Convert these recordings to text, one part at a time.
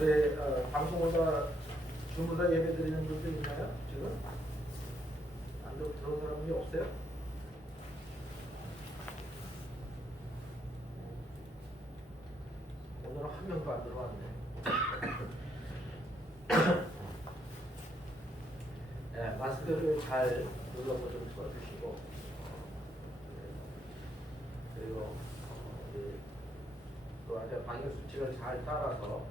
우리 방송보다 주보다 예배 드리는 분들 있나요? 지금? 안 들어온 사람이 없어요? 오늘은 한 명도 안 들어왔네. 네, 마스크를 잘 눌러서 좀 써주시고, 그리고 또 아주 방역 수칙을 잘 따라서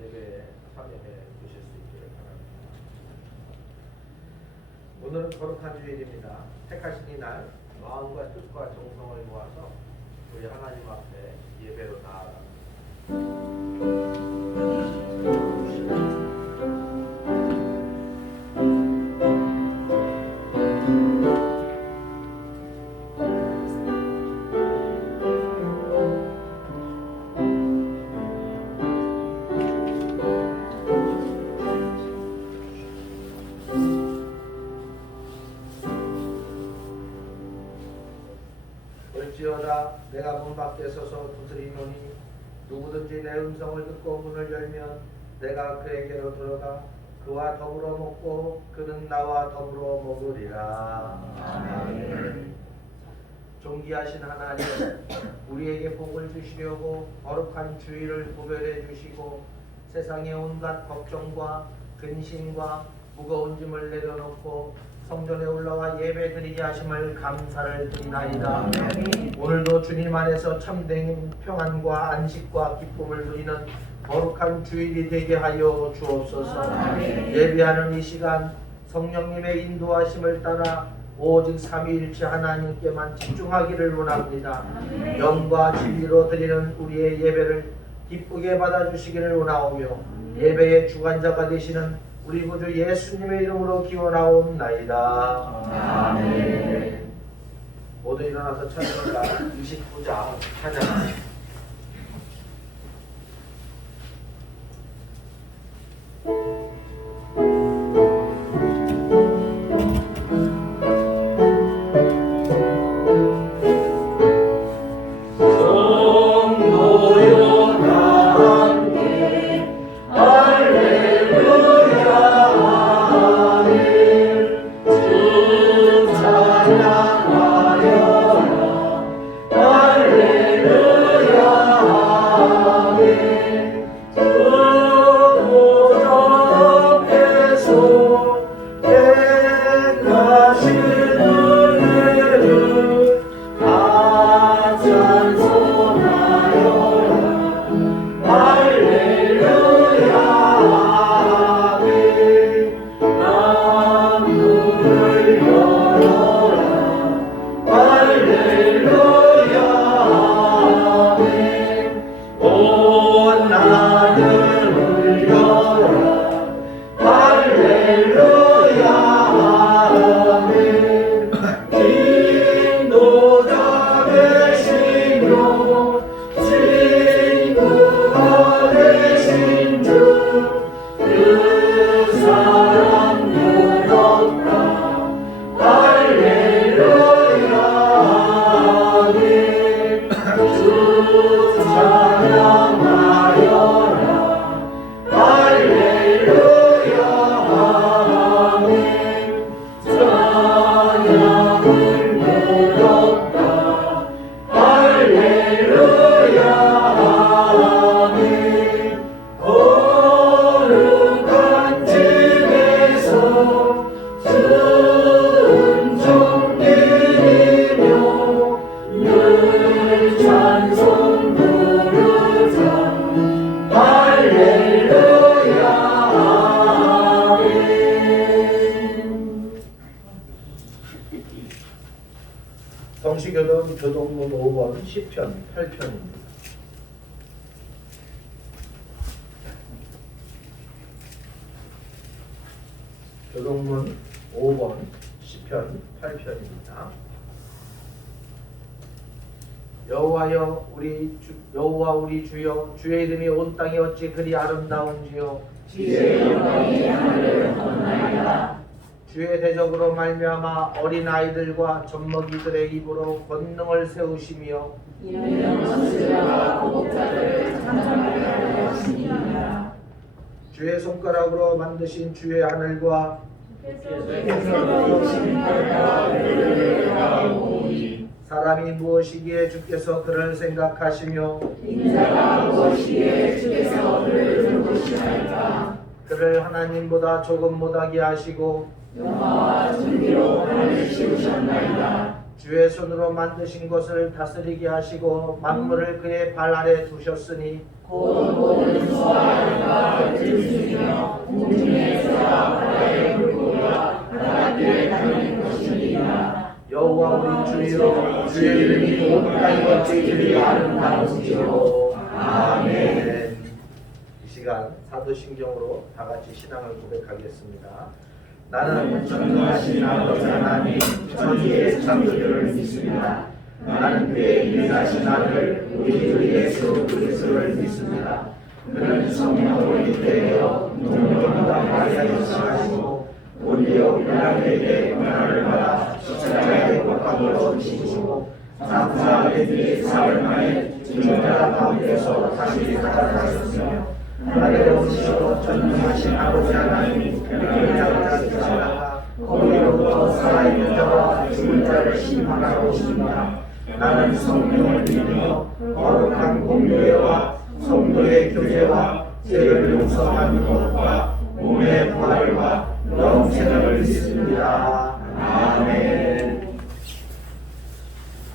예배에 참여해 주실 수 있기를 바랍니다. 오늘은 거룩한 주일입니다. 택하신 이날 마음과 뜻과 정성을 모아서 우리 하나님 앞에 예배로 나아갑니다. 볼지어다 내가 문 밖에 서서 두드리노니 누구든지 내 음성을 듣고 문을 열면 내가 그에게로 들어가 그와 더불어 먹고 그는 나와 더불어 먹으리라. 아멘. 존귀하신 하나님, 우리에게 복을 주시려고 거룩한 주일을 구별해 주시고 세상의 온갖 걱정과 근심과 무거운 짐을 내려놓고 성전에 올라와 예배드리게 하심을 감사를 드리나이다. 오늘도 주님 안에서 참된 평안과 안식과 기쁨을 누리는 거룩한 주일이 되게 하여 주옵소서. 예배하는 이 시간 성령님의 인도하심을 따라 오직 삼위일체 하나님께만 집중하기를 원합니다. 영과 진리로 드리는 우리의 예배를 기쁘게 받아주시기를 원하오며 예배의 주관자가 되시는 우리 구주 예수님의 이름으로 기원하옵나이다. 아멘. 모두 일어나서 찬양가 29장 찬양. 성시교동 교동문 5번 10편 8편입니다. 교동문 5번 10편 8편입니다. 여호와여 여호와 우리 주여 주의 이름이 온 땅에 어찌 그리 아름다운지요. 주의 영광이 하늘을 덮나이다. 주의 대적으로 말미암아 어린 아이들과 젖먹이들의 입으로 권능을 세우시며 이는 원수들과 보복자들을 찬송하게 하려 하시니라. 주의 손가락으로 만드신 주의 하늘과 사람이 무엇이기에 주께서 그를 생각하시며 인자가 무엇이기에 주께서 그를 돌보시나이까. 그를 하나님보다 조금 못하게 하시고 영화와 존귀로 하늘을 씌우셨나이다. 주의 손으로 만드신 것을 다스리게 하시고 만물을 그의 발 아래 두셨으니 곧 모든 수와 양과 들숨이며 공중의 새와 바다의 물고기와 바닷길에 다니는 것이니라. 여호와 우리 주여 주의 이름이 온 땅의 것들이 아름다우시오. 아멘. 이 시간 사도신경으로 다 같이 신앙을 고백하겠습니다. 나는 전능하신 아버지 하나님 천지의 창조주를 믿습니다. 나는 그의 인자하신 아들 우리 주 예수 그리스도를 믿습니다. 그는 성령으로 잉태되어 동정보다 마리아에서 하시고 본디오 빌라도에게 고난을 받아 십자가에 못 박혀 죽으시고 장사하게 뒤 사흘 만에 죽은 자 가운데서 다시 살아나셨으며 하늘에 오시고 전능하신 아버지 하나님 그를 잡으시다가 거기로부터 살아있는 자와 죽은 자를 심판하러 오십니다. 나는 성령을 믿으며 거룩한 공교회와 성도의 교제와 죄를 용서하는 것과 몸의 부활과 영생을 믿습니다. 아멘.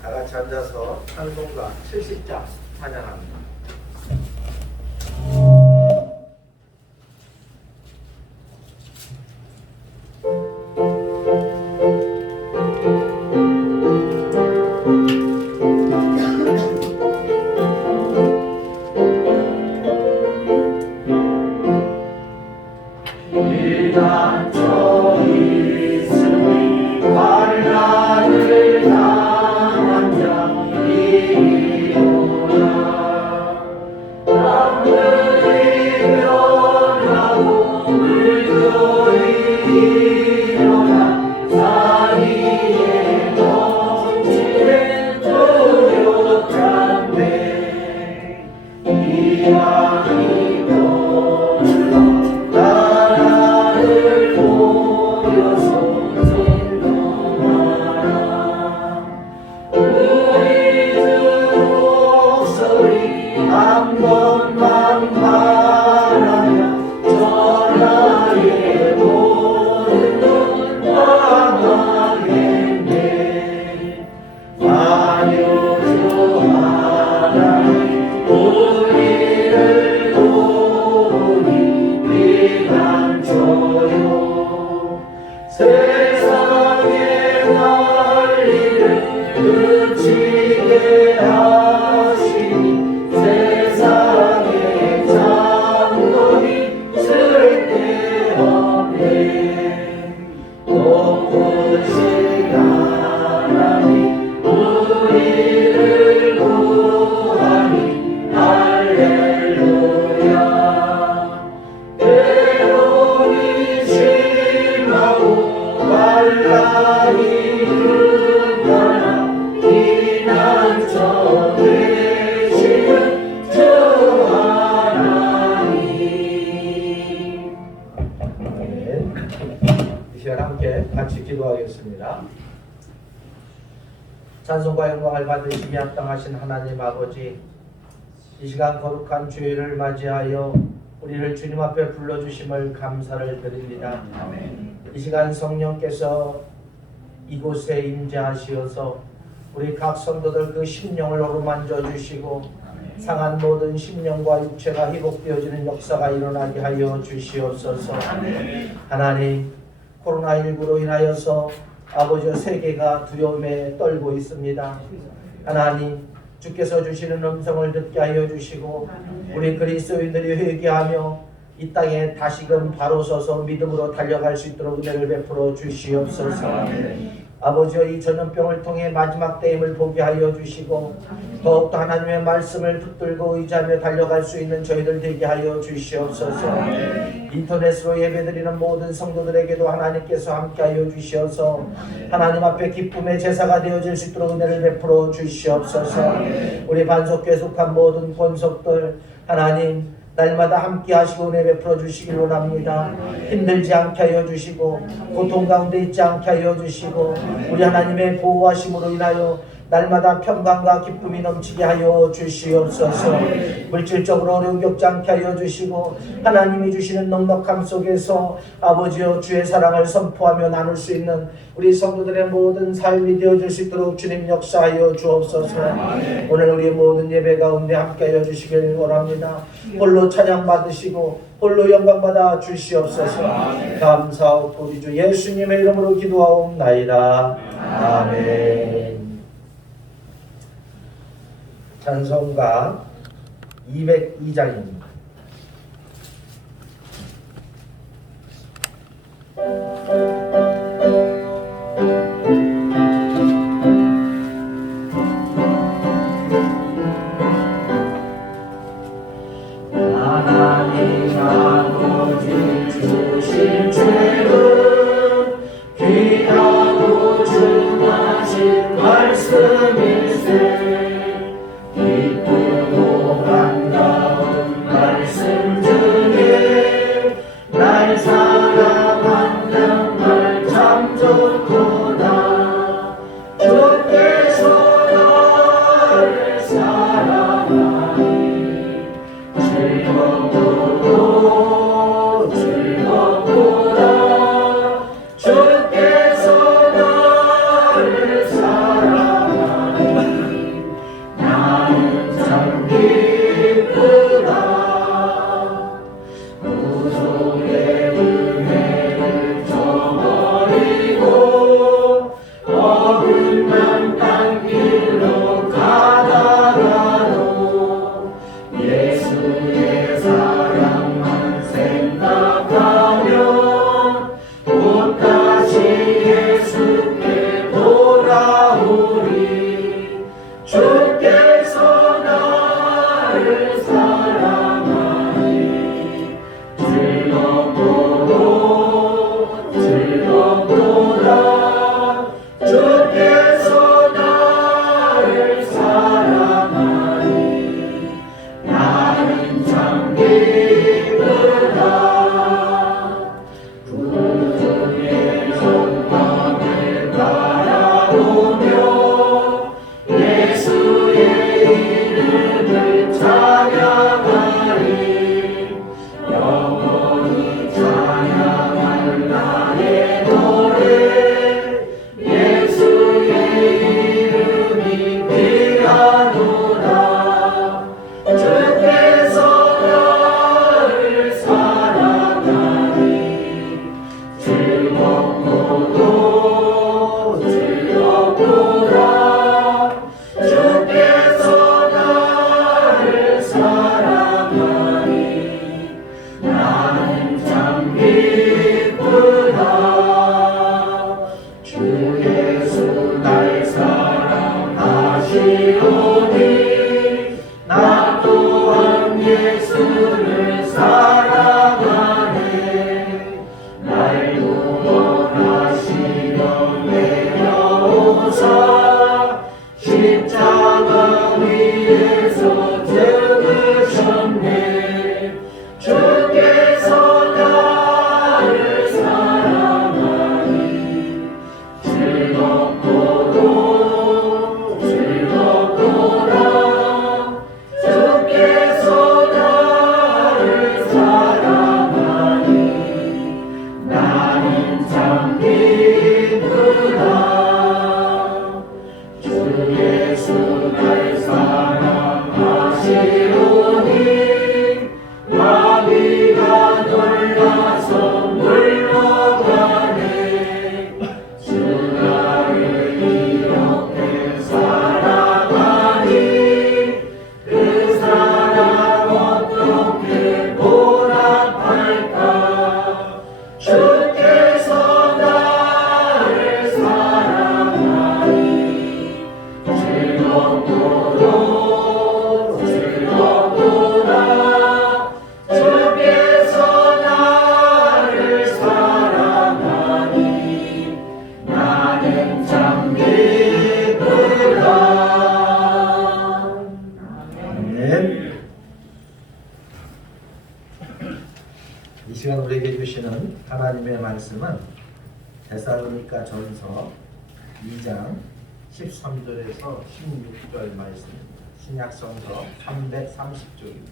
다 같이 앉아서 찬송가 70장 찬양합니다. 찬송과 영광을 받으시기 합당하신 하나님 아버지, 이 시간 거룩한 주일을 맞이하여 우리를 주님 앞에 불러주심을 감사를 드립니다. 이 시간 성령께서 이곳에 임재하시어서 우리 각 성도들 그 심령을 어루만져 주시고 상한 모든 심령과 육체가 회복되어지는 역사가 일어나게 하여 주시옵소서. 하나님, 코로나19로 인하여서 아버지 세계가 두려움에 떨고 있습니다. 하나님, 주께서 주시는 음성을 듣게 하여 주시고 우리 그리스도인들이 회개하며 이 땅에 다시금 바로 서서 믿음으로 달려갈 수 있도록 은혜를 베풀어 주시옵소서. 아버지여, 이 전염병을 통해 마지막 때임을 보게 하여 주시고 더욱더 하나님의 말씀을 붙들고 의지하며 달려갈 수 있는 저희들 되게 하여 주시옵소서. 인터넷으로 예배드리는 모든 성도들에게도 하나님께서 함께 하여 주시어서 하나님 앞에 기쁨의 제사가 되어질 수 있도록 은혜를 베풀어 주시옵소서. 우리 반석교에 속한 모든 권속들 하나님, 날마다 함께 하시고 내베풀어 주시길 원합니다. 힘들지 않게 하여 주시고 고통 가운데 있지 않게 하여 주시고 우리 하나님의 보호하심으로 인하여 날마다 평강과 기쁨이 넘치게 하여 주시옵소서. 물질적으로 어려움 겪지 않게 하여 주시고 하나님이 주시는 넉넉함 속에서 아버지여 주의 사랑을 선포하며 나눌 수 있는 우리 성도들의 모든 삶이 되어줄 수 있도록 주님 역사하여 주옵소서. 오늘 우리의 모든 예배 가운데 함께하여 주시길 원합니다. 홀로 찬양 받으시고 홀로 영광 받아 주시옵소서. 감사하고 우리 주 예수님의 이름으로 기도하옵나이다. 아멘. 찬송가 202장입니다. 하나님 아버지 주신 죄는 귀하고 중하신 말씀일세. 기쁘고 반가운 말씀 중에 날 사랑한다는 말 참 좋구나. 주께서 나를 사랑하니 즐거움도 이 시간 우리에게 주시는 하나님의 말씀은 데살로니가 전서 2장 13절에서 16절 말씀입니다. 신약성서 330쪽입니다.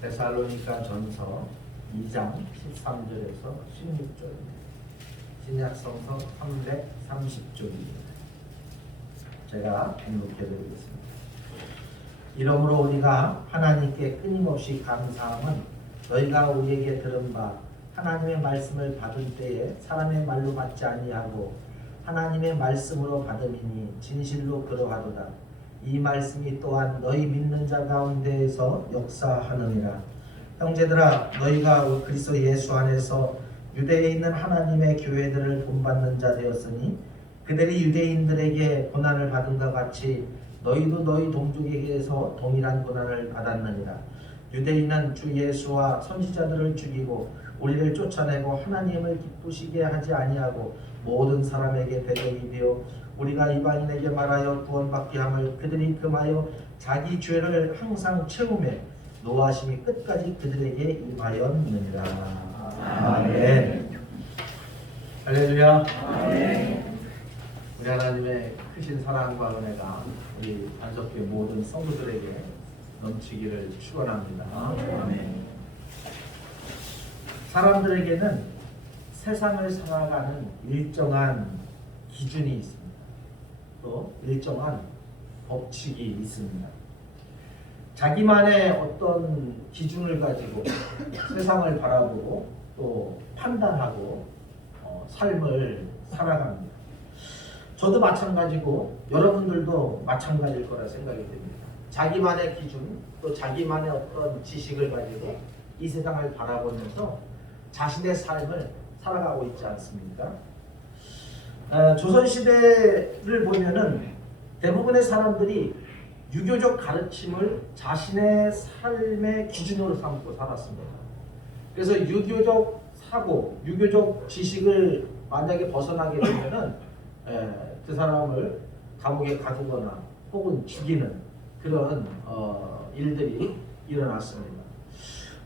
데살로니가 전서 2장 13절에서 16절입니다. 신약성서 330쪽입니다. 제가 봉독해드리겠습니다. 이러므로 우리가 하나님께 끊임없이 감사함은 너희가 우리에게 들은 바 하나님의 말씀을 받을 때에 사람의 말로 받지 아니하고 하나님의 말씀으로 받음이니 진실로 그러하도다. 이 말씀이 또한 너희 믿는 자 가운데에서 역사하느니라. 형제들아, 너희가 그리스도 예수 안에서 유대에 있는 하나님의 교회들을 본받는 자 되었으니 그들이 유대인들에게 고난을 받은 것 같이 너희도 너희 동족에게서 동일한 고난을 받았느니라. 유대인은 주 예수와 선지자들을 죽이고 우리를 쫓아내고 하나님을 기쁘시게 하지 아니하고 모든 사람에게 대적이 되어 우리가 이방인에게 말하여 구원받게 함을 그들이 금하여 자기 죄를 항상 채우매 노하심이 끝까지 그들에게 임하였느니라. 아멘. 할렐루야. 아멘. 우리 하나님의 크신 사랑과 은혜가 우리 안석교회 모든 성도들에게 넘치기를 축원합니다. 아멘. 사람들에게는 세상을 살아가는 일정한 기준이 있습니다. 또 일정한 법칙이 있습니다. 자기만의 어떤 기준을 가지고 세상을 바라보고 또 판단하고 삶을 살아갑니다. 저도 마찬가지고 여러분들도 마찬가지일 거라 생각이 됩니다. 자기만의 기준 또 자기만의 어떤 지식을 가지고 이 세상을 바라보면서 자신의 삶을 살아가고 있지 않습니까? 조선시대를 보면은 대부분의 사람들이 유교적 가르침을 자신의 삶의 기준으로 삼고 살았습니다. 그래서 유교적 사고, 유교적 지식을 만약에 벗어나게 되면은 그 사람을 감옥에 가두거나 혹은 죽이는 그런 일들이 일어났습니다.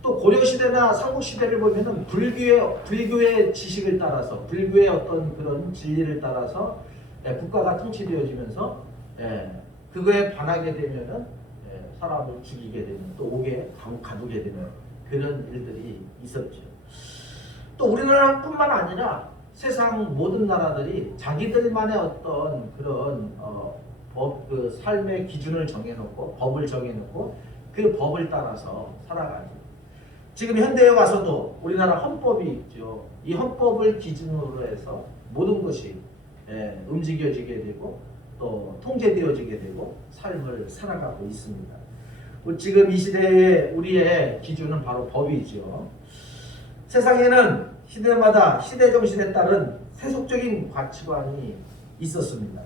또 고려시대나 삼국시대를 보면은 불교의 지식을 따라서 불교의 어떤 그런 진리를 따라서 국가가 통치되어지면서 그거에 반하게 되면은 사람을 죽이게 되는 또 옥에 가두게 되는 그런 일들이 있었죠. 또 우리나라뿐만 아니라 세상 모든 나라들이 자기들만의 어떤 그런 그 삶의 기준을 정해놓고 법을 정해놓고 그 법을 따라서 살아가죠. 지금 현대에 와서도 우리나라 헌법이 있죠. 이 헌법을 기준으로 해서 모든 것이 움직여지게 되고 또 통제되어지게 되고 삶을 살아가고 있습니다. 지금 이 시대의 우리의 기준은 바로 법이죠. 세상에는 시대마다 시대 정신에 따른 세속적인 가치관이 있었습니다.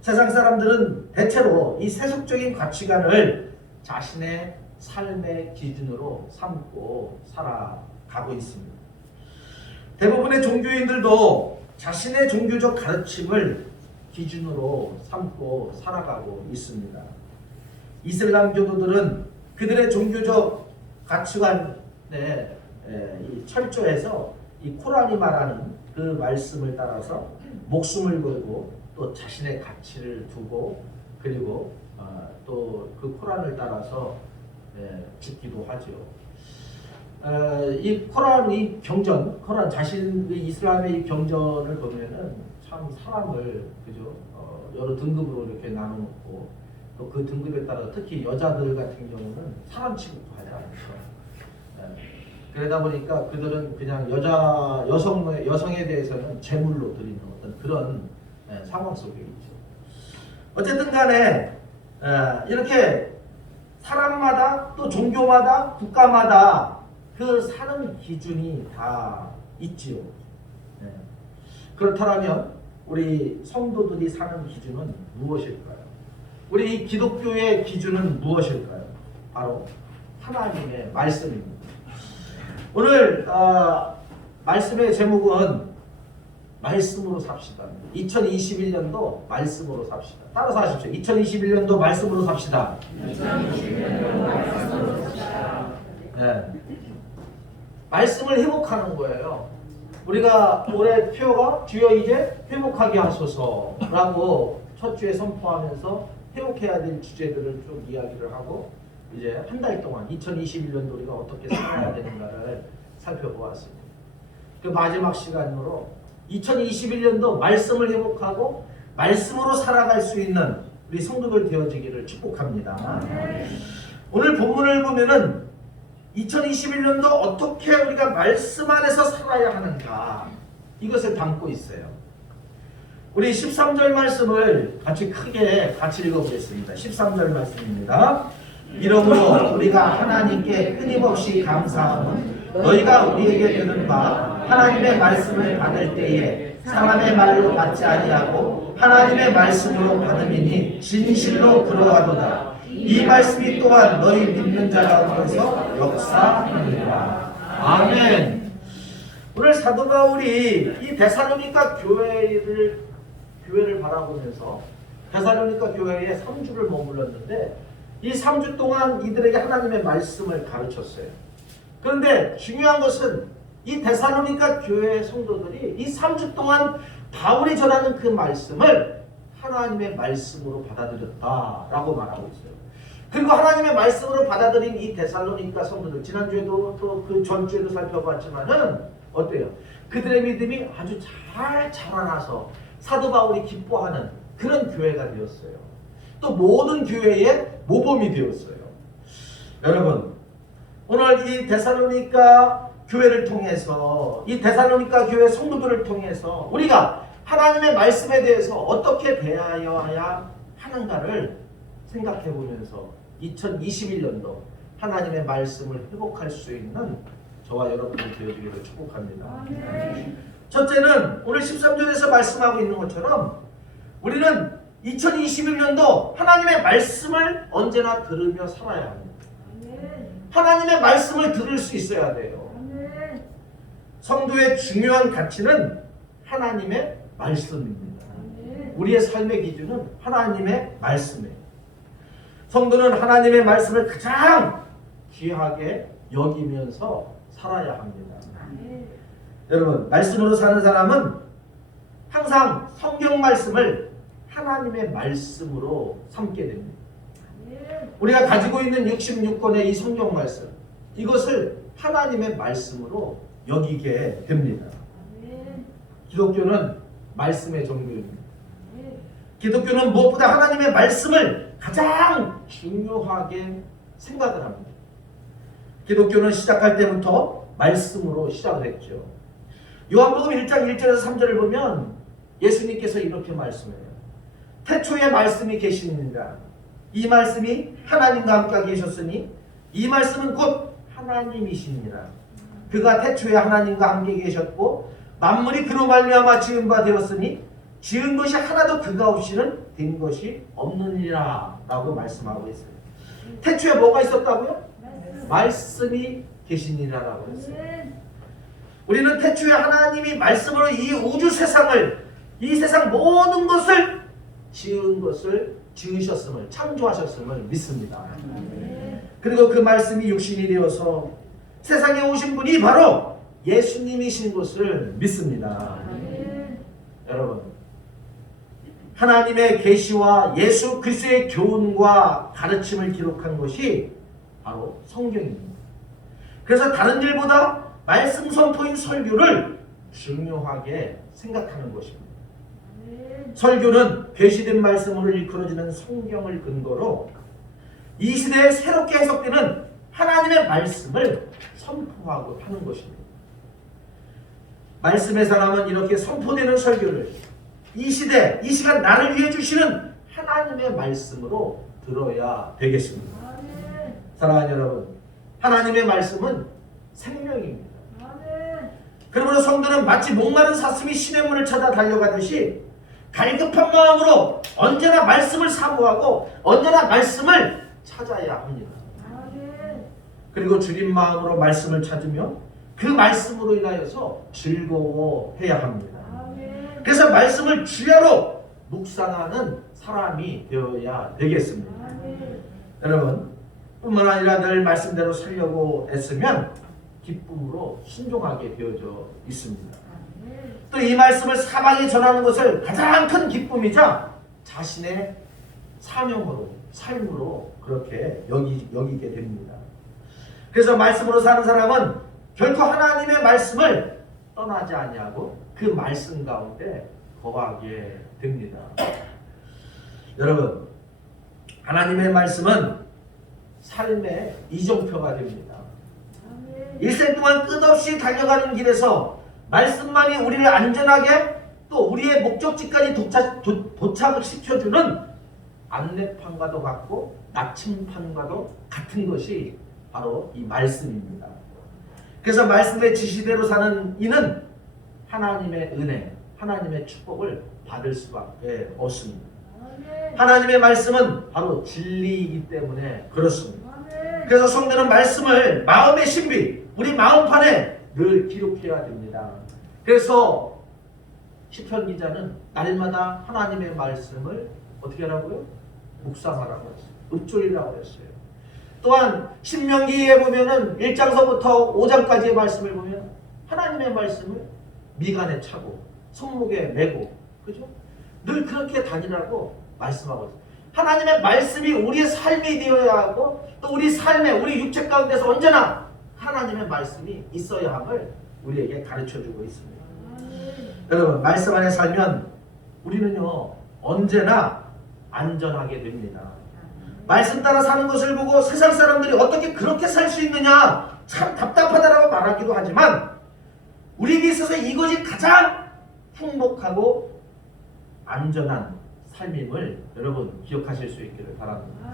세상 사람들은 대체로 이 세속적인 가치관을 자신의 삶의 기준으로 삼고 살아가고 있습니다. 대부분의 종교인들도 자신의 종교적 가르침을 기준으로 삼고 살아가고 있습니다. 이슬람 교도들은 그들의 종교적 가치관에 철저해서 이 코란이 말하는 그 말씀을 따라서 목숨을 걸고 또 자신의 가치를 두고 그리고 또 그 코란을 따라서 죽기도 하죠. 이 코란, 이 경전, 코란 자신의 이슬람의 이 경전을 보면은 참 사람을 그죠 여러 등급으로 이렇게 나눠놓고 또 그 등급에 따라 특히 여자들 같은 경우는 사람 취급하지 않죠. 그러다 보니까 그들은 그냥 여성에 대해서는 제물로 드리는 어떤 그런 상황 속에 있죠. 어쨌든 간에 이렇게 사람마다 또 종교마다 국가마다 그 사는 기준이 다 있지요. 그렇다면 우리 성도들이 사는 기준은 무엇일까요? 우리 이 기독교의 기준은 무엇일까요? 바로 하나님의 말씀입니다. 오늘 말씀의 제목은 말씀으로 삽시다. 2021년도 말씀으로 삽시다. 따라서 하십시오. 2021년도 말씀으로 삽시다. 2021년도 말씀으로 삽시다. 네. 말씀을 회복하는 거예요. 우리가 올해 표어가 주여 이제 회복하게 하소서라고 첫 주에 선포하면서 회복해야 될 주제들을 쭉 이야기를 하고 이제 한 달 동안 2021년도 우리가 어떻게 살아야 되는가를 살펴보았습니다. 그 마지막 시간으로 2021년도 말씀을 회복하고 말씀으로 살아갈 수 있는 우리 성도들 되어지기를 축복합니다. 오늘 본문을 보면은 2021년도 어떻게 우리가 말씀 안에서 살아야 하는가 이것을 담고 있어요. 우리 13절 말씀을 크게 같이 읽어보겠습니다. 13절 말씀입니다. 이러므로 우리가 하나님께 끊임없이 감사함은 너희가 우리에게 주는 바 하나님의 말씀을 받을 때에 사람의 말로 받지 아니하고 하나님의 말씀으로 받음이니 진실로 그러하도다. 이 말씀이 또한 너희 믿는 자 가운데서 역사하느니라. 아멘. 오늘 사도 바울이 이 데살로니가 교회를 바라보면서 데살로니가 교회에 3주를 머물렀는데 이 3주 동안 이들에게 하나님의 말씀을 가르쳤어요. 그런데 중요한 것은 이 데살로니가 교회 성도들이 이 3주 동안 바울이 전하는 그 말씀을 하나님의 말씀으로 받아들였다라고 말하고 있어요. 그리고 하나님의 말씀으로 받아들인 이 데살로니가 성도들, 지난주에도 또 그 전주에도 살펴봤지만은 어때요? 그들의 믿음이 아주 잘 자라나서 사도 바울이 기뻐하는 그런 교회가 되었어요. 또 모든 교회의 모범이 되었어요. 여러분, 오늘 이 데살로니가 교회를 통해서 이 데살로니가 교회 성도들을 통해서 우리가 하나님의 말씀에 대해서 어떻게 대하여야 하는가를 생각해 보면서 2021년도 하나님의 말씀을 회복할 수 있는 저와 여러분들 되어주기를 축복합니다. 첫째는 오늘 13절에서 말씀하고 있는 것처럼 우리는 2021년도 하나님의 말씀을 언제나 들으며 살아야 합니다. 하나님의 말씀을 들을 수 있어야 돼요. 성도의 중요한 가치는 하나님의 말씀입니다. 우리의 삶의 기준은 하나님의 말씀이에요. 성도는 하나님의 말씀을 가장 귀하게 여기면서 살아야 합니다. 여러분, 말씀으로 사는 사람은 항상 성경 말씀을 하나님의 말씀으로 삼게 됩니다. 우리가 가지고 있는 66권의 이 성경 말씀, 이것을 하나님의 말씀으로 여기게 됩니다. 기독교는 말씀의 종교입니다. 기독교는 무엇보다 하나님의 말씀을 가장 중요하게 생각을 합니다. 기독교는 시작할 때부터 말씀으로 시작을 했죠. 요한복음 1장 1절에서 3절을 보면 예수님께서 이렇게 말씀해요. 태초에 말씀이 계시니라. 이 말씀이 하나님과 함께 계셨으니 이 말씀은 곧 하나님이시니라. 그가 태초에 하나님과 함께 계셨고 만물이 그로 말미암아 지은 바 되었으니 지은 것이 하나도 그가 없이는 된 것이 없느니라 라고 말씀하고 있어요. 태초에 뭐가 있었다고요? 말씀이 계시니라라고 했어요. 우리는 태초에 하나님이 말씀으로 이 우주 세상을, 이 세상 모든 것을 지은 것을 지으셨음을, 창조하셨음을 믿습니다. 그리고 그 말씀이 육신이 되어서 세상에 오신 분이 바로 예수님이신 것을 믿습니다. 여러분, 하나님의 계시와 예수 그리스도의 교훈과 가르침을 기록한 것이 바로 성경입니다. 그래서 다른 일보다 말씀 선포인 설교를 중요하게 생각하는 것입니다. 설교는 계시된 말씀으로 일컬어지는 성경을 근거로 이 시대에 새롭게 해석되는 하나님의 말씀을 선포하고 하는 것입니다. 말씀의 사람은 이렇게 선포되는 설교를 이 시대, 이 시간 나를 위해 주시는 하나님의 말씀으로 들어야 되겠습니다. 사랑하는 여러분, 하나님의 말씀은 생명입니다. 그러므로 성도는 마치 목마른 사슴이 신의 문을 찾아 달려가듯이 갈급한 마음으로 언제나 말씀을 사모하고 언제나 말씀을 찾아야 합니다. 그리고 주님 마음으로 말씀을 찾으며 그 말씀으로 인하여서 즐거워해야 합니다. 그래서 말씀을 주야로 묵상하는 사람이 되어야 되겠습니다. 여러분, 뿐만 아니라 늘 말씀대로 살려고 애쓰면 기쁨으로 순종하게 되어져 있습니다. 또 이 말씀을 사방에 전하는 것을 가장 큰 기쁨이자 자신의 사명으로, 삶으로 그렇게 여기게 됩니다. 그래서 말씀으로 사는 사람은 결코 하나님의 말씀을 떠나지 아니하고 그 말씀 가운데 거하게 됩니다. 여러분, 하나님의 말씀은 삶의 이정표가 됩니다. 일생 동안 끝없이 달려가는 길에서 말씀만이 우리를 안전하게 또 우리의 목적지까지 도착을 시켜주는 안내판과도 같고 나침판과도 같은 것이 바로 이 말씀입니다. 그래서 말씀의 지시대로 사는 이는 하나님의 은혜, 하나님의 축복을 받을 수밖에 없습니다. 하나님의 말씀은 바로 진리이기 때문에 그렇습니다. 그래서 성도는 말씀을 마음의 신비, 우리 마음판에 늘 기록해야 됩니다. 그래서 시편 기자는 날마다 하나님의 말씀을 어떻게 하라고요? 묵상하라고 했어요. 읊조리라고 했어요. 또한 신명기에 보면은 1장서부터 5장까지의 말씀을 보면 하나님의 말씀을 미간에 차고 손목에 메고, 그죠? 늘 그렇게 다니라고 말씀하고 있어요. 하나님의 말씀이 우리의 삶이 되어야 하고 또 우리 삶에, 우리 육체 가운데서 언제나 하나님의 말씀이 있어야 함을 우리에게 가르쳐주고 있습니다. 여러분, 말씀 안에 살면 우리는요 언제나 안전하게 됩니다. 말씀 따라 사는 것을 보고 세상 사람들이 어떻게 그렇게 살 수 있느냐 참 답답하다라고 말하기도 하지만 우리에게 있어서 이것이 가장 행복하고 안전한 삶임을 여러분 기억하실 수 있기를 바랍니다.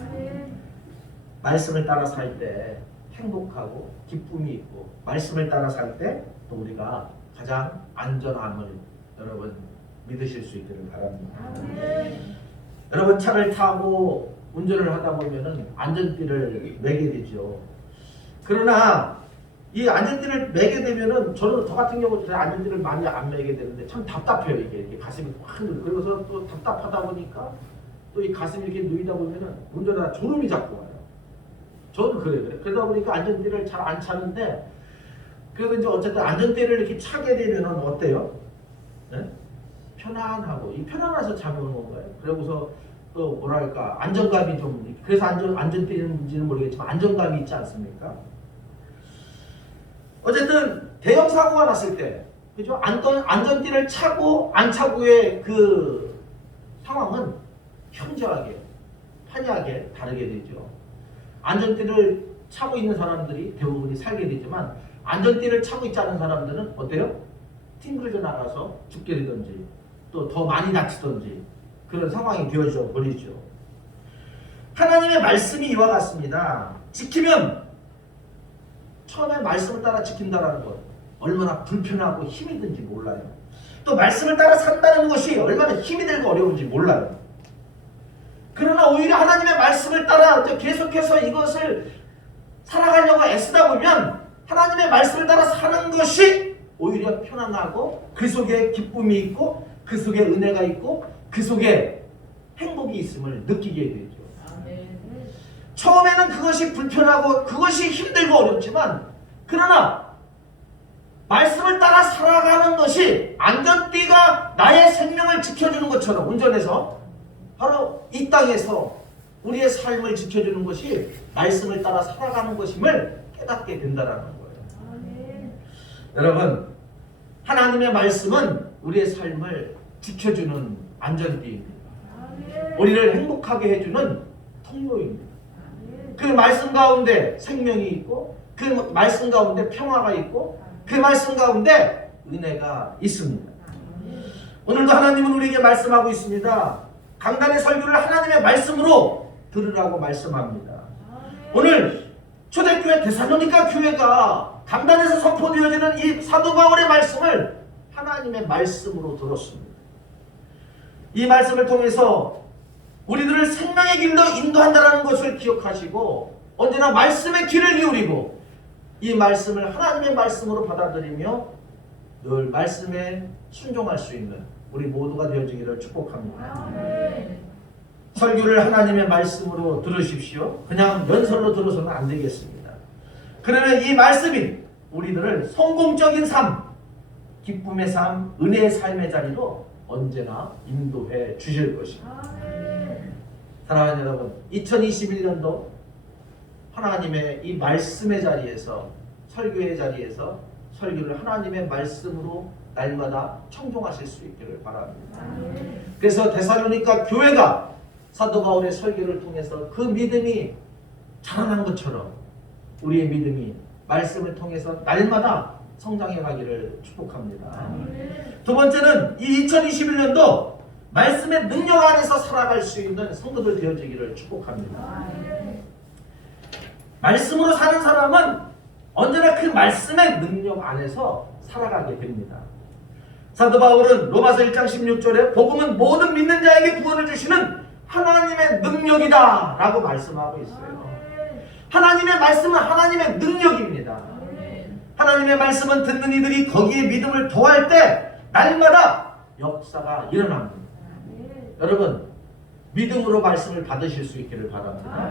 말씀을 따라 살 때 행복하고 기쁨이 있고 말씀을 따라 살 때 또 우리가 가장 안전함을 여러분 믿으실 수 있기를 바랍니다. 여러분, 차를 타고 운전을 하다 보면은 안전띠를 매게 되죠. 그러나 이 안전띠를 매게 되면은 저는 저 같은 경우 안전띠를 많이 안 매게 되는데 참 답답해요. 이게 가슴이 확 눌려. 그래서 또 답답하다 보니까 또 이 가슴이 이렇게 누이다 보면은 운전하다 졸음이 자꾸 와요. 저는 그래요. 그러다 보니까 안전띠를 잘 안 차는데 그래도 이제 어쨌든 안전띠를 이렇게 차게 되면은 어때요? 네? 편안하고 이 편안해서 잠이 오는 건가요? 그러고서 또 뭐랄까 안정감이 좀, 그래서 안전띠인지는 모르겠지만 안정감이 있지 않습니까? 어쨌든 대형 사고가 났을 때, 그죠? 안전띠를 차고 안 차고의 그 상황은 현저하게 판이하게 다르게 되죠. 안전띠를 차고 있는 사람들이 대부분이 살게 되지만 안전띠를 차고 있지 않은 사람들은 어때요? 튕겨져 나가서 죽게 되든지 또 더 많이 다치든지 그런 상황이 되어져 버리죠. 하나님의 말씀이 이와 같습니다. 지키면, 처음에 말씀을 따라 지킨다는 것 얼마나 불편하고 힘이 든지 몰라요. 또 말씀을 따라 산다는 것이 얼마나 힘이 들고 어려운지 몰라요. 그러나 오히려 하나님의 말씀을 따라 계속해서 이것을 살아가려고 애쓰다 보면 하나님의 말씀을 따라 사는 것이 오히려 편안하고 그 속에 기쁨이 있고 그 속에 은혜가 있고 그 속에 행복이 있음을 느끼게 되죠. 처음에는 그것이 불편하고 그것이 힘들고 어렵지만 그러나 말씀을 따라 살아가는 것이 안전띠가 나의 생명을 지켜주는 것처럼 운전해서 바로 이 땅에서 우리의 삶을 지켜주는 것이 말씀을 따라 살아가는 것임을 깨닫게 된다는 거예요. 여러분, 하나님의 말씀은 우리의 삶을 지켜주는 안전띠입니다. 우리를 행복하게 해주는 통로입니다. 그 말씀 가운데 생명이 있고 그 말씀 가운데 평화가 있고 그 말씀 가운데 은혜가 있습니다. 오늘도 하나님은 우리에게 말씀하고 있습니다. 강단의 설교를 하나님의 말씀으로 들으라고 말씀합니다. 오늘 초대교회 데살로니가 교회가 강단에서 선포되어지는 이 사도 바울의 말씀을 하나님의 말씀으로 들었습니다. 이 말씀을 통해서 우리들을 생명의 길로 인도한다는 것을 기억하시고 언제나 말씀의 귀를 기울이고 이 말씀을 하나님의 말씀으로 받아들이며 늘 말씀에 순종할 수 있는 우리 모두가 되어지기를 축복합니다. 설교를 하나님의 말씀으로 들으십시오. 그냥 연설로 들어서는 안 되겠습니다. 그러면 이 말씀이 우리들을 성공적인 삶, 기쁨의 삶, 은혜의 삶의 자리로 언제나 인도해 주실 것입니다. 사랑하는 여러분, 2021년도 하나님의 이 말씀의 자리에서, 설교의 자리에서 설교를 하나님의 말씀으로 날마다 청종하실 수 있기를 바랍니다. 그래서 데살로니가 교회가 사도 바울의 설교를 통해서 그 믿음이 자라난 것처럼 우리의 믿음이 말씀을 통해서 날마다 성장해 가기를 축복합니다. 두 번째는 이 2021년도 말씀의 능력 안에서 살아갈 수 있는 성도들 되어지기를 축복합니다. 말씀으로 사는 사람은 언제나 그 말씀의 능력 안에서 살아가게 됩니다. 사도 바울은 로마서 1장 16절에 복음은 모든 믿는 자에게 구원을 주시는 하나님의 능력이다 라고 말씀하고 있어요. 하나님의 말씀은 하나님의 능력입니다. 하나님의 말씀은 듣는 이들이 거기에 믿음을 더할 때 날마다 역사가 일어납니다. 여러분, 믿음으로 말씀을 받으실 수 있기를 바랍니다.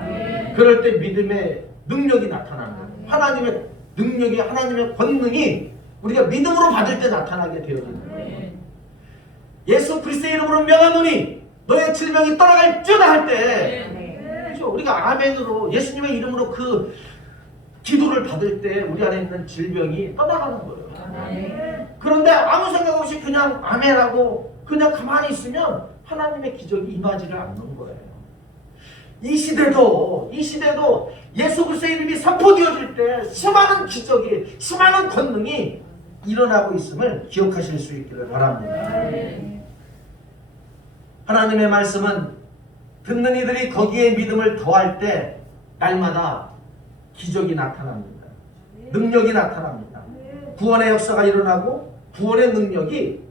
그럴 때 믿음의 능력이 나타나는 거예요. 하나님의 능력이, 하나님의 권능이 우리가 믿음으로 받을 때 나타나게 되어지는 거예요. 예수 그리스도의 이름으로 명하노니 너의 질병이 떠나갈지어다 할 때, 그렇죠? 우리가 아멘으로 예수님의 이름으로 그 기도를 받을 때 우리 안에 있는 질병이 떠나가는 거예요. 그런데 아무 생각 없이 그냥 아멘하고 그냥 가만히 있으면 하나님의 기적이 임하지를 않는 거예요. 이 시대도 예수 그리스도의 이름이 선포되어질 때 수많은 기적이, 수많은 권능이 일어나고 있음을 기억하실 수 있기를 바랍니다. 하나님의 말씀은 듣는 이들이 거기에 믿음을 더할 때 날마다 기적이 나타납니다. 능력이 나타납니다. 구원의 역사가 일어나고 구원의 능력이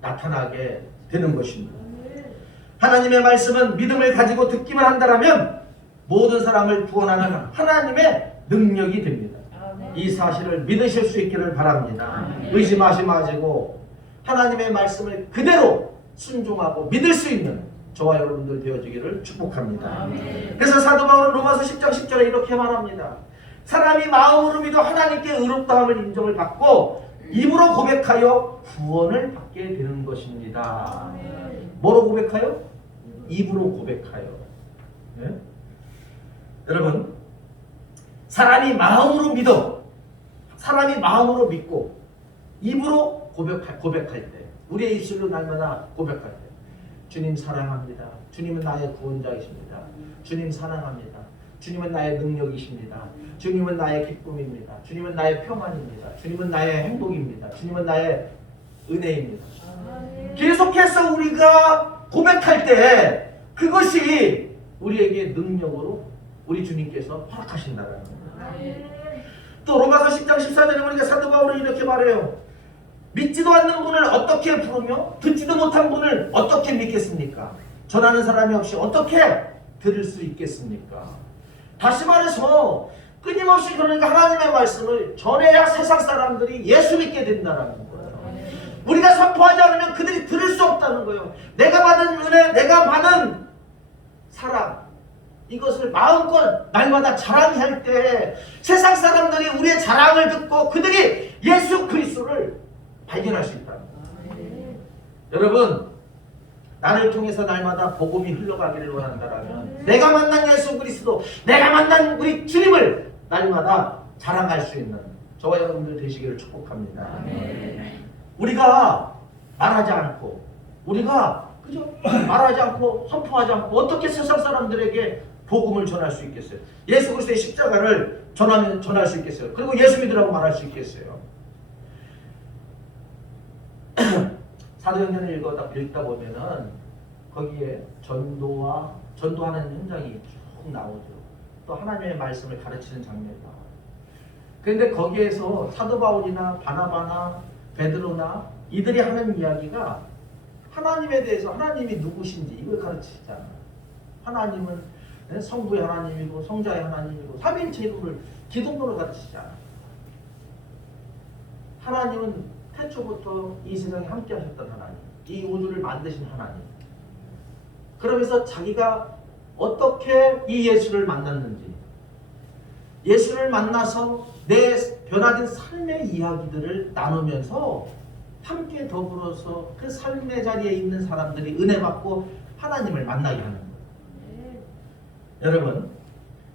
나타나게 되는 것입니다. 하나님의 말씀은 믿음을 가지고 듣기만 한다면 모든 사람을 구원하는 하나님의 능력이 됩니다. 이 사실을 믿으실 수 있기를 바랍니다. 의심하지 마시고 하나님의 말씀을 그대로 순종하고 믿을 수 있는 저와 여러분들 되어지기를 축복합니다. 그래서 사도 바울은 로마서 10장 10절에 이렇게 말합니다. 사람이 마음으로 믿어 하나님께 의롭다함을 인정을 받고 입으로 고백하여 구원을 받게 되는 것입니다. 뭐로 고백하여? 입으로 고백하여. 네? 여러분, 사람이 마음으로 믿어, 사람이 마음으로 믿고 입으로 고백할 때, 우리의 입술로 날마다 고백할 때, 주님 사랑합니다. 주님은 나의 구원자이십니다. 주님 사랑합니다. 주님은 나의 능력이십니다. 주님은 나의 기쁨입니다. 주님은 나의 평안입니다. 주님은 나의 행복입니다. 주님은 나의 은혜입니다. 계속해서 우리가 고백할 때 그것이 우리에게 능력으로 우리 주님께서 허락하신다는 겁니다. 또 로마서 10장 14절에 보니까 사도 바울은 이렇게 말해요. 믿지도 않는 분을 어떻게 부르며 듣지도 못한 분을 어떻게 믿겠습니까? 전하는 사람이 없이 어떻게 들을 수 있겠습니까? 다시 말해서 끊임없이 그러니까 하나님의 말씀을 전해야 세상 사람들이 예수 믿게 된다는 거예요. 우리가 선포하지 않으면 그들이 들을 수 없다는 거예요. 내가 받은 은혜, 내가 받은 사랑, 이것을 마음껏 날마다 자랑할 때 세상 사람들이 우리의 자랑을 듣고 그들이 예수 그리스도를 발견할 수 있다는 거예요. 여러분, 나를 통해서 날마다 복음이 흘러가기를 원한다면 내가 만난 예수 그리스도, 내가 만난 우리 주님을 날마다 자랑할 수 있는 저와 여러분들 되시기를 축복합니다. 우리가 말하지 않고, 우리가 그죠? 말하지 않고 선포하지 않고 어떻게 세상 사람들에게 복음을 전할 수 있겠어요? 예수 그리스도의 십자가를 전할 수 있겠어요? 그리고 예수 믿으라고 말할 수 있겠어요? 사도행전을 읽다 보면은 거기에 전도하는 현장이 쭉 나오죠. 또 하나님의 말씀을 가르치는 장면이 나와요. 그런데 거기에서 사도 바울이나 바나바나 베드로나 이들이 하는 이야기가 하나님에 대해서 하나님이 누구신지 이걸 가르치잖아요. 하나님은 성부의 하나님이고 성자의 하나님이고 삼위일체 이름을 기독론을 가르치잖아요. 하나님은 태초부터 이 세상에 함께 하셨던 하나님, 이 우주를 만드신 하나님, 그러면서 자기가 어떻게 이 예수를 만났는지, 예수를 만나서 내 변화된 삶의 이야기들을 나누면서 함께 더불어서 그 삶의 자리에 있는 사람들이 은혜 받고 하나님을 만나게 하는 거예요. 여러분,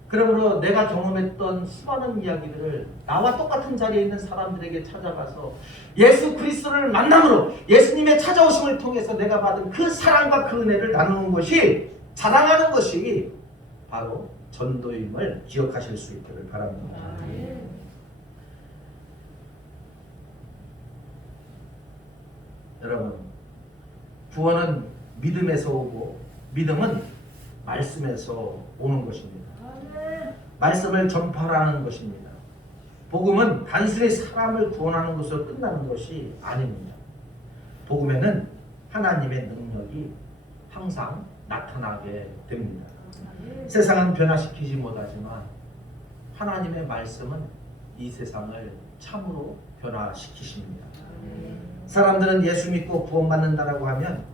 그러므로 내가 경험했던 수많은 이야기들을 나와 똑같은 자리에 있는 사람들에게 찾아가서 예수 그리스도를 만남으로 예수님의 찾아오심을 통해서 내가 받은 그 사랑과 그 은혜를 나누는 것이, 자랑하는 것이 바로 전도임을 기억하실 수 있기를 바랍니다. 여러분, 구원은 믿음에서 오고 믿음은 말씀에서 오는 것입니다. 말씀을 전파하는 것입니다. 복음은 단순히 사람을 구원하는 것으로 끝나는 것이 아닙니다. 복음에는 하나님의 능력이 항상 나타나게 됩니다. 세상은 변화시키지 못하지만 하나님의 말씀은 이 세상을 참으로 변화시키십니다. 사람들은 예수 믿고 구원받는다라고 하면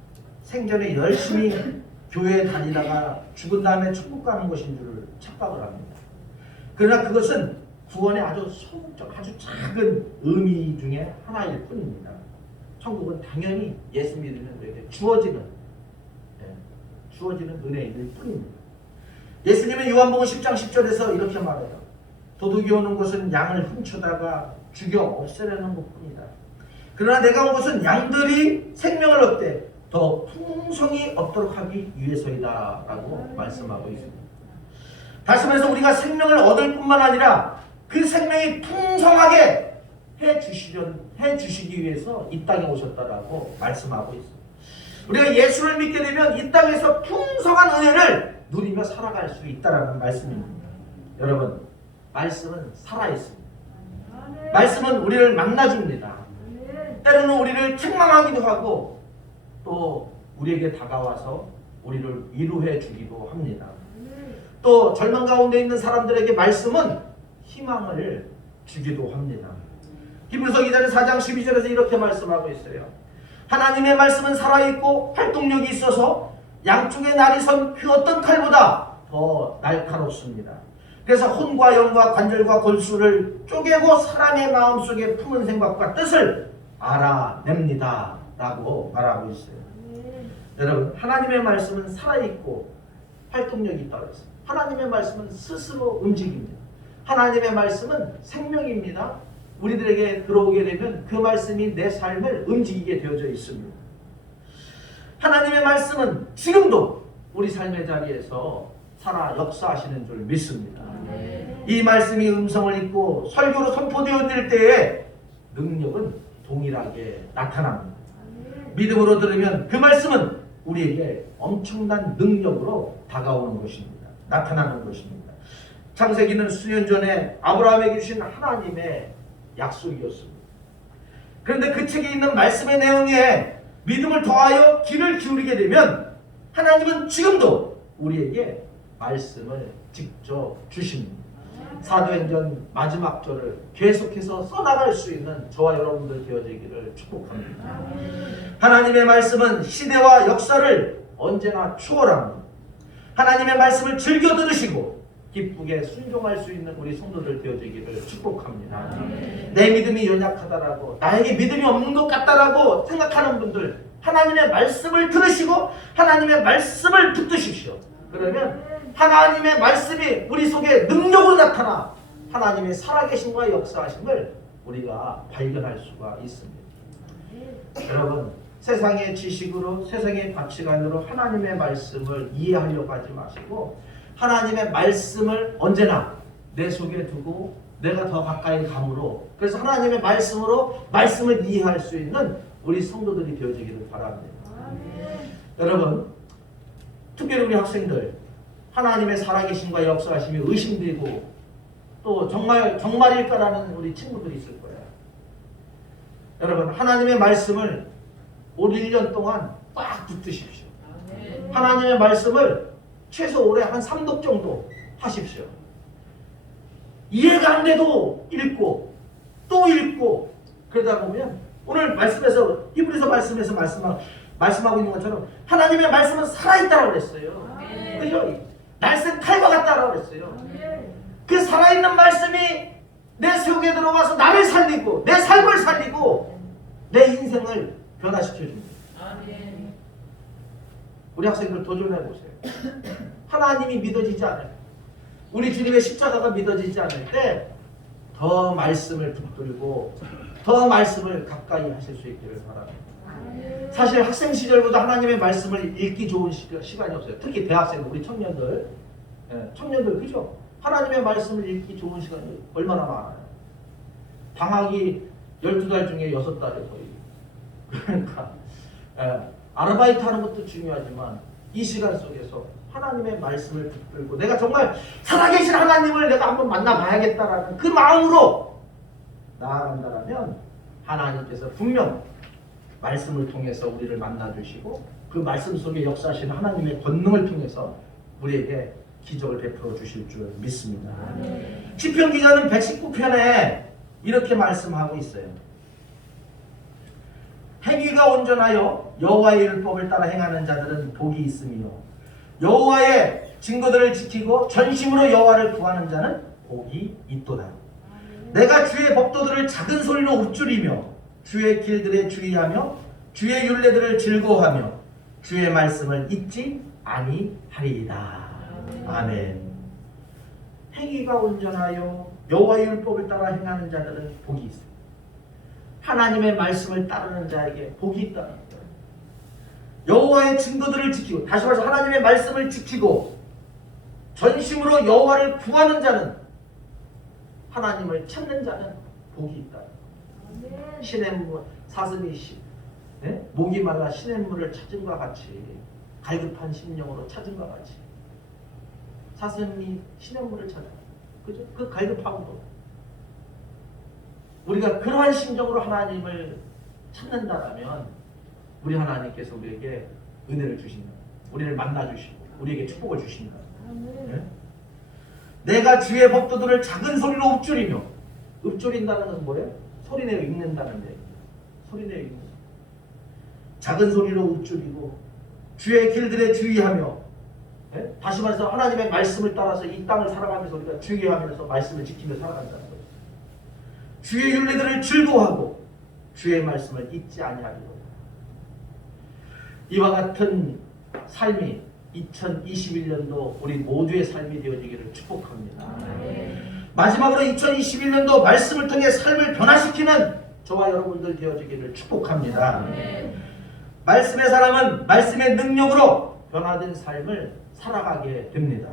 생전에 열심히 교회에 다니다가 죽은 다음에 천국 가는 것인 줄 착각을 합니다. 그러나 그것은 구원의 아주 소극적, 아주 작은 의미 중에 하나일 뿐입니다. 천국은 당연히 예수 믿으면 우리에게 주어지는 은혜일 뿐입니다. 예수님은 요한복음 10장 10절에서 이렇게 말해요. 도둑이 오는 것은 양을 훔쳐다가 죽여 없애려는 것뿐이다. 그러나 내가 온 것은 양들이 생명을 얻되 더 풍성히 얻도록 하기 위해서이다 라고 말씀하고 있습니다. 다시 말해서 우리가 생명을 얻을 뿐만 아니라 그 생명이 풍성하게 해주시기 위해서 이 땅에 오셨다라고 말씀하고 있습니다. 우리가 예수를 믿게 되면 이 땅에서 풍성한 은혜를 누리며 살아갈 수 있다라는 말씀입니다. 여러분, 말씀은 살아있습니다. 말씀은 우리를 만나줍니다. 때로는 우리를 책망하기도 하고 또 우리에게 다가와서 우리를 위로해 주기도 합니다. 또 절망 가운데 있는 사람들에게 말씀은 희망을 주기도 합니다. 히브리서 기자는 4장 12절에서 이렇게 말씀하고 있어요. 하나님의 말씀은 살아있고 활동력이 있어서 양쪽에 날이 선 그 어떤 칼보다 더 날카롭습니다. 그래서 혼과 영과 관절과 골수를 쪼개고 사람의 마음속에 품은 생각과 뜻을 알아냅니다 라고 말하고 있어요. 여러분, 하나님의 말씀은 살아있고 활동력이 있다고 했어요. 하나님의 말씀은 스스로 움직입니다. 하나님의 말씀은 생명입니다. 우리들에게 들어오게 되면 그 말씀이 내 삶을 움직이게 되어져 있습니다. 하나님의 말씀은 지금도 우리 삶의 자리에서 살아 역사하시는 줄 믿습니다. 이 말씀이 음성을 입고 설교로 선포되어질 때에 능력은 동일하게 나타납니다. 믿음으로 들으면 그 말씀은 우리에게 엄청난 능력으로 다가오는 것입니다. 나타나는 것입니다. 창세기는 수년 전에 아브라함에게 주신 하나님의 약속이었습니다. 그런데 그 책에 있는 말씀의 내용에 믿음을 더하여 귀를 기울이게 되면 하나님은 지금도 우리에게 말씀을 직접 주십니다. 사도행전 마지막 절을 계속해서 써나갈 수 있는 저와 여러분들 되어지기를 축복합니다. 하나님의 말씀은 시대와 역사를 언제나 추월합니다. 하나님의 말씀을 즐겨 들으시고 기쁘게 순종할 수 있는 우리 성도들 되어지기를 축복합니다. 내 믿음이 연약하다라고, 나에게 믿음이 없는 것 같다라고 생각하는 분들, 하나님의 말씀을 들으시고 하나님의 말씀을 붙드십시오. 그러면 하나님의 말씀이 우리 속에 능력으로 나타나 하나님의 살아계심과 역사하심을 우리가 발견할 수가 있습니다. 여러분, 세상의 지식으로, 세상의 가치관으로 하나님의 말씀을 이해하려고 하지 마시고 하나님의 말씀을 언제나 내 속에 두고 내가 더 가까이 감으로, 그래서 하나님의 말씀으로 말씀을 이해할 수 있는 우리 성도들이 되어지기를 바랍니다. 여러분, 특별히 우리 학생들, 하나님의 살아계심과 역사하심이 의심되고 또 정말일까라는 우리 친구들이 있을 거예요. 여러분, 하나님의 말씀을 올 1년 동안 꽉 붙드십시오. 하나님의 말씀을 최소 올해 한 3독 정도 하십시오. 이해가 안 돼도 읽고 또 읽고 그러다 보면 오늘 말씀에서, 히브리서 말씀에서 말씀한 말씀하고 있는 것처럼 하나님의 말씀은 살아있다고 그랬어요. 그죠? 날쌘 칼과 같다고 그랬어요. 그 살아있는 말씀이 내 속에 들어와서 나를 살리고 내 삶을 살리고 내 인생을 변화시켜줍니다. 우리 학생들 도전해보세요. 하나님이 믿어지지 않아요. 우리 주님의 십자가가 믿어지지 않을 때 더 말씀을 붙들고 더 말씀을 가까이 하실 수 있기를 바랍니다. 사실 학생 시절보다 하나님의 말씀을 읽기 좋은 시간이 없어요. 특히 대학생, 우리 청년들, 청년들 그죠? 하나님의 말씀을 읽기 좋은 시간이 얼마나 많아요. 방학이 12달 중에 6달에 거의. 그러니까 아르바이트 하는 것도 중요하지만 이 시간 속에서 하나님의 말씀을 붙들고 내가 정말 살아계신 하나님을 내가 한번 만나봐야겠다라는 그 마음으로 나아간다면 하나님께서 분명 말씀을 통해서 우리를 만나주시고 그 말씀 속에 역사하시는 하나님의 권능을 통해서 우리에게 기적을 베풀어 주실 줄 믿습니다. 시편 기자는 119편에 이렇게 말씀하고 있어요. 행위가 온전하여 여호와의 율법을 따라 행하는 자들은 복이 있으며 여호와의 증거들을 지키고 전심으로 여호와를 구하는 자는 복이 있도다. 내가 주의 법도들을 작은 소리로 읊조리며 주의 길들에 주의하며 주의 율례들을 즐거워하며 주의 말씀을 잊지 아니하리이다. 아멘. 행위가 온전하여 여호와의 율법을 따라 행하는 자들은 복이 있습니다. 하나님의 말씀을 따르는 자에게 복이 있다는 거예요. 여호와의 증거들을 지키고, 다시 말해서 하나님의 말씀을 지키고 전심으로 여호와를 구하는 자는, 하나님을 찾는 자는 복이 있다. 시냇물, 사슴이 목이 말라 시냇물을 찾은 것 같이, 갈급한 심령으로 찾은 것 같이 사슴이 시냇물을 찾아. 그죠? 그 갈급함으로 우리가 그러한 심정으로 하나님을 찾는다라면 우리 하나님께서 우리에게 은혜를 주신다. 우리를 만나주시고 우리에게 축복을 주신다. 네? 내가 주의 법도들을 작은 소리로 읊조리며, 읊조린다는 것은 뭐예요? 소리내어 읽는다는 얘기. 소리내어 읽는. 작은 소리로 읊조리고 주의 길들에 주의하며, 네? 다시 말해서 하나님의 말씀을 따라서 이 땅을 살아가면서 우리가 주의하면서 말씀을 지키며 살아간다는 거예요. 주의 율례들을 즐거워하고 주의 말씀을 잊지 아니하리로다. 이와 같은 삶이 2021년도 우리 모두의 삶이 되어지기를 축복합니다. 마지막으로 2021년도 말씀을 통해 삶을 변화시키는 저와 여러분들 되어지기를 축복합니다. 말씀의 사람은 말씀의 능력으로 변화된 삶을 살아가게 됩니다.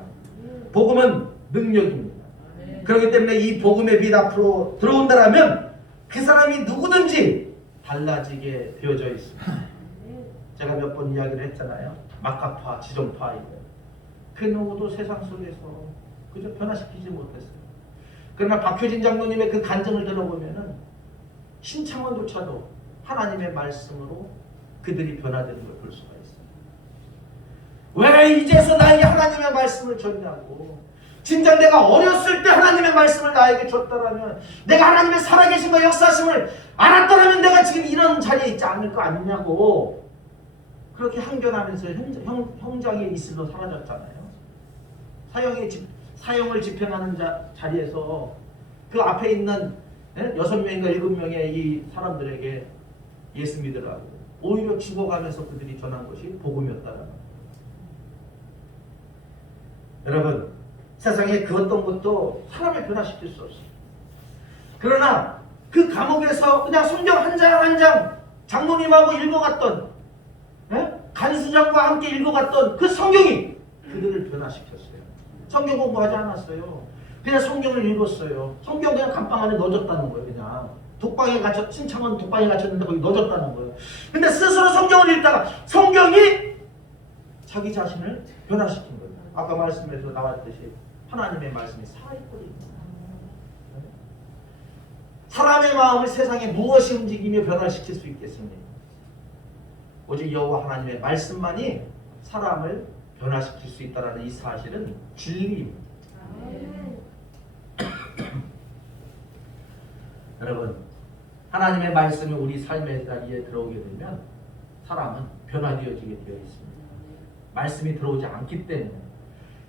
복음은 능력입니다. 그렇기 때문에 이 복음의 빛 앞으로 들어온다면 그 사람이 누구든지 달라지게 되어져 있습니다. 제가 몇 번 이야기를 했잖아요. 막가파, 지정파 이거. 그 누구도 세상 속에서 그저 변화시키지 못했어요. 그러나 박효진 장로님의 그 간증을 들어보면은 신창원조차도 하나님의 말씀으로 그들이 변화되는 걸 볼 수가 있어요. 왜 이제서 나에게 하나님의 말씀을 줬냐고. 진짜 내가 어렸을 때 하나님의 말씀을 나에게 줬더라면, 내가 하나님의 살아계신과 역사심을 알았더라면 내가 지금 이런 자리에 있지 않을 거 아니냐고. 그렇게 항변하면서 형장에 있으러 사라졌잖아요. 사형을 집행하는 자리에서 그 앞에 있는 6명인가 7명의 이 사람들에게 예수 믿으라고 오히려 죽어가면서 그들이 전한 것이 복음이었다는 거예요. 여러분, 세상에 그 어떤 것도 사람을 변화시킬 수 없어요. 그러나 그 감옥에서 그냥 성경 한 장 한 장 장로님하고 읽어갔던, 간수장과 함께 읽어갔던 그 성경이 그들을 변화시켰어요. 성경 공부하지 않았어요. 그냥 성경을 읽었어요. 성경 그냥 감방 안에 넣어줬다는 거예요. 그냥 독방에 갇혔, 신창원 독방에 갇혔는데 거기 넣어줬다는 거예요. 근데 스스로 성경을 읽다가 성경이 자기 자신을 변화시킨 거예요. 아까 말씀에서 나왔듯이 하나님의 말씀이 살아있거든요. 사람의 마음을 세상에 무엇이 움직이며 변화시킬 수 있겠습니까? 오직 여호와 하나님의 말씀만이 사람을 변화시킬 수 있다는 이 사실은 진리입니다. 여러분, 하나님의 말씀이 우리 삶의 자리에 들어오게 되면 사람은 변화되어지게 되어 있습니다. 말씀이 들어오지 않기 때문에,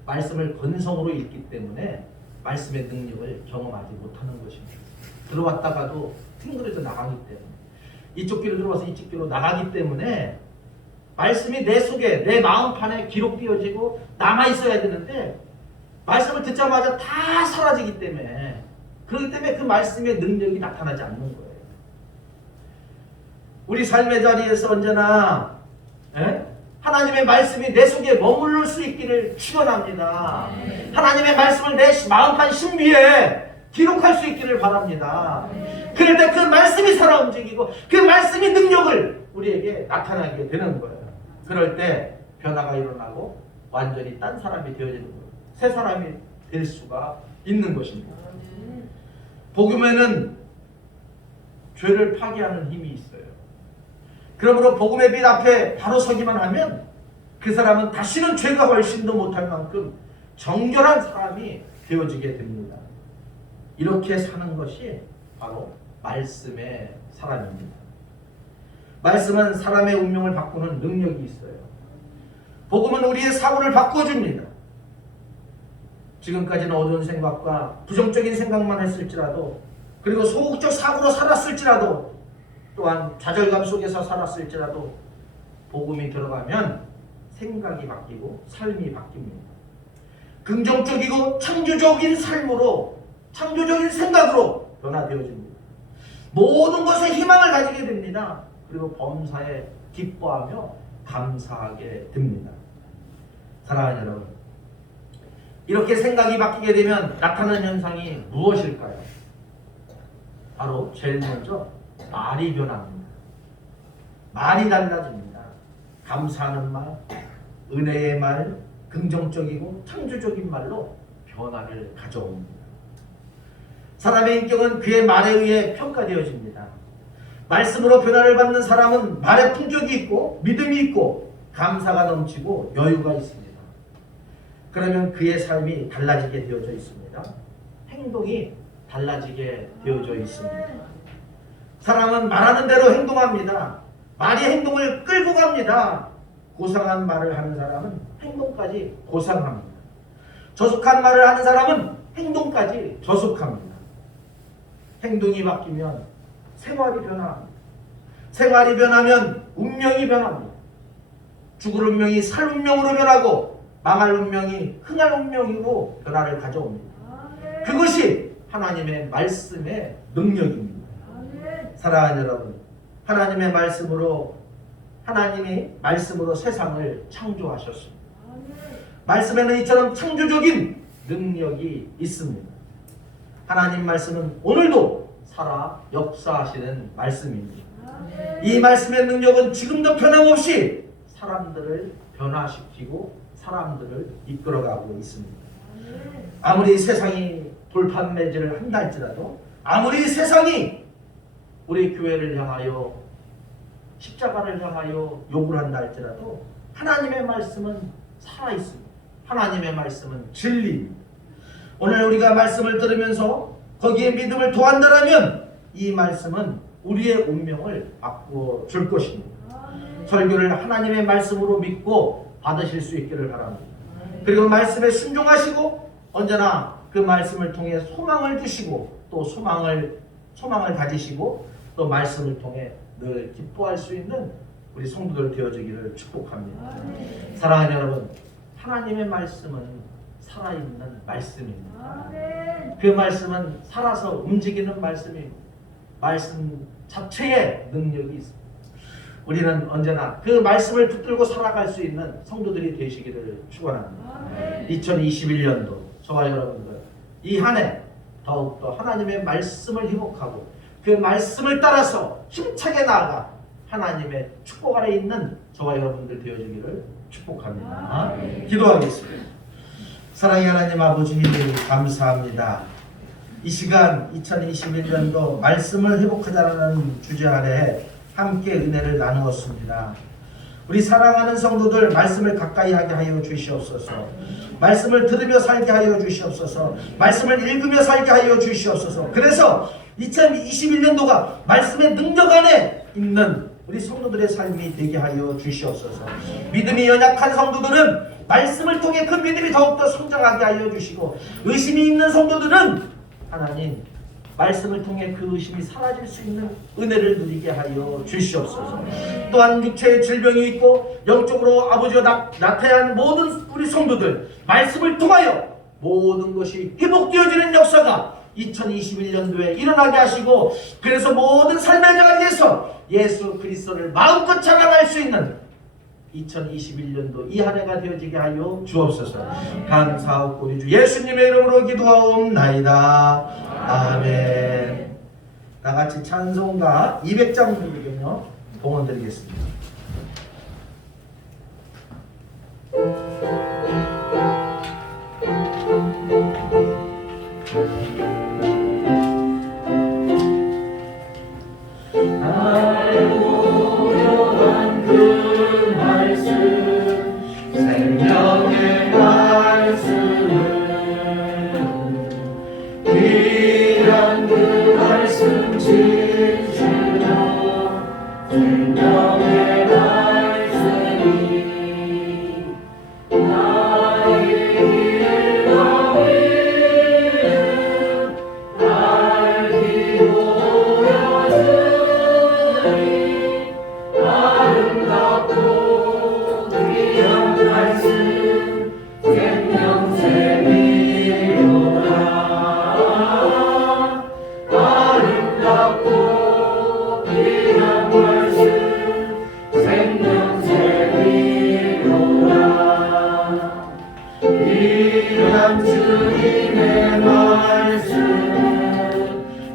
말씀을 건성으로 읽기 때문에 말씀의 능력을 경험하지 못하는 것입니다. 들어왔다가도 튕그려져 나가기 때문에, 이쪽 길로 들어와서 이쪽 길로 나가기 때문에 말씀이 내 속에, 내 마음판에 기록되어지고 남아있어야 되는데 말씀을 듣자마자 다 사라지기 때문에, 그렇기 때문에 그 말씀의 능력이 나타나지 않는 거예요. 우리 삶의 자리에서 언제나 하나님의 말씀이 내 속에 머무를 수 있기를 축원합니다. 하나님의 말씀을 내 마음판 신비에 기록할 수 있기를 바랍니다. 그럴 때 그 말씀이 살아 움직이고 그 말씀이 능력을 우리에게 나타나게 되는 거예요. 그럴 때 변화가 일어나고 완전히 딴 사람이 되어지는 거예요. 새 사람이 될 수가 있는 것입니다. 복음에는 죄를 파괴하는 힘이 있어요. 그러므로 복음의 빛 앞에 바로 서기만 하면 그 사람은 다시는 죄가 훨씬 더 못할 만큼 정결한 사람이 되어지게 됩니다. 이렇게 사는 것이 바로 말씀의 사람입니다. 말씀은 사람의 운명을 바꾸는 능력이 있어요. 복음은 우리의 사고를 바꿔줍니다. 지금까지는 어두운 생각과 부정적인 생각만 했을지라도, 그리고 소극적 사고로 살았을지라도, 또한 좌절감 속에서 살았을지라도 복음이 들어가면 생각이 바뀌고 삶이 바뀝니다. 긍정적이고 창조적인 삶으로, 창조적인 생각으로 변화되어집니다. 모든 것에 희망을 가지게 됩니다. 그리고 범사에 기뻐하며 감사하게 됩니다. 사랑하는 여러분, 이렇게 생각이 바뀌게 되면 나타나는 현상이 무엇일까요? 바로 제일 먼저 말이 변합니다. 말이 달라집니다. 감사하는 말, 은혜의 말, 긍정적이고 창조적인 말로 변화를 가져옵니다. 사람의 인격은 그의 말에 의해 평가되어집니다. 말씀으로 변화를 받는 사람은 말에 품격이 있고 믿음이 있고 감사가 넘치고 여유가 있습니다. 그러면 그의 삶이 달라지게 되어져 있습니다. 행동이 달라지게 되어져 있습니다. 사람은 말하는 대로 행동합니다. 말이 행동을 끌고 갑니다. 고상한 말을 하는 사람은 행동까지 고상합니다. 저속한 말을 하는 사람은 행동까지 저속합니다. 행동이 바뀌면 생활이 변화합니다. 생활이 변하면 운명이 변합니다. 죽을 운명이 살 운명으로 변하고 망할 운명이 흥할 운명으로 변화를 가져옵니다. 그것이 하나님의 말씀의 능력입니다. 사랑하는 여러분, 하나님의 말씀으로, 하나님이 말씀으로 세상을 창조하셨습니다. 말씀에는 이처럼 창조적인 능력이 있습니다. 하나님 말씀은 오늘도 살아 역사하시는 말씀입니다. 이 말씀의 능력은 지금도 변함없이 사람들을 변화시키고 사람들을 이끌어가고 있습니다. 아무리 세상이 돌판 매질을 한다 할지라도, 아무리 세상이 우리 교회를 향하여 십자가를 향하여 욕을 한다 할지라도 하나님의 말씀은 살아있습니다. 하나님의 말씀은 진리입니다. 오늘 우리가 말씀을 들으면서 거기에 믿음을 더한다면 이 말씀은 우리의 운명을 바꾸어 줄 것입니다. 설교를 하나님의 말씀으로 믿고 받으실 수 있기를 바랍니다. 그리고 말씀에 순종하시고 언제나 그 말씀을 통해 소망을 주시고 또 소망을 가지시고 또 말씀을 통해 늘 기뻐할 수 있는 우리 성도들 되어지기를 축복합니다. 사랑하는 여러분, 하나님의 말씀은 살아있는 말씀입니다. 그 말씀은 살아서 움직이는 말씀입니다. 말씀 자체에 능력이 있습니다. 우리는 언제나 그 말씀을 붙들고 살아갈 수 있는 성도들이 되시기를 축원합니다. 2021년도 저와 여러분들 이 한 해 더욱더 하나님의 말씀을 회복하고 그 말씀을 따라서 힘차게 나아가 하나님의 축복 아래 있는 저와 여러분들 되어지기를 축복합니다. 기도하겠습니다. 사랑의 하나님 아버지, 감사합니다. 이 시간 2021년도 말씀을 회복하자라는 주제 아래 함께 은혜를 나누었습니다. 우리 사랑하는 성도들 말씀을 가까이 하게 하여 주시옵소서. 말씀을 들으며 살게 하여 주시옵소서. 말씀을 읽으며 살게 하여 주시옵소서. 그래서 2021년도가 말씀의 능력 안에 있는 우리 성도들의 삶이 되게 하여 주시옵소서. 믿음이 연약한 성도들은 말씀을 통해 그 믿음이 더욱더 성장하게 하여 주시고, 의심이 있는 성도들은 하나님 말씀을 통해 그 의심이 사라질 수 있는 은혜를 누리게 하여 주시옵소서. 또한 육체의 질병이 있고 영적으로 아버지와 나태한 모든 우리 성도들, 말씀을 통하여 모든 것이 회복되어지는 역사가 2021년도에 일어나게 하시고, 그래서 모든 삶의 자리에서 예수 그리스도를 마음껏 자랑할 수 있는 2021년도 이 한 해가 되어지게 하여 주옵소서. 감사하고 우리 주 예수님의 이름으로 기도하옵나이다. 아멘. 나같이 찬송가 200장 부르면요 봉헌 드리겠습니다. 생명의 말씀은 귀한 그 말씀 지키며 생명의 말씀이 나의 길과 위를 알기 보여주니 아름답고 귀한 말씀 생명샘이로다. 아름답고 귀한 말씀 생명샘이로다. 귀한 주님의 말씀은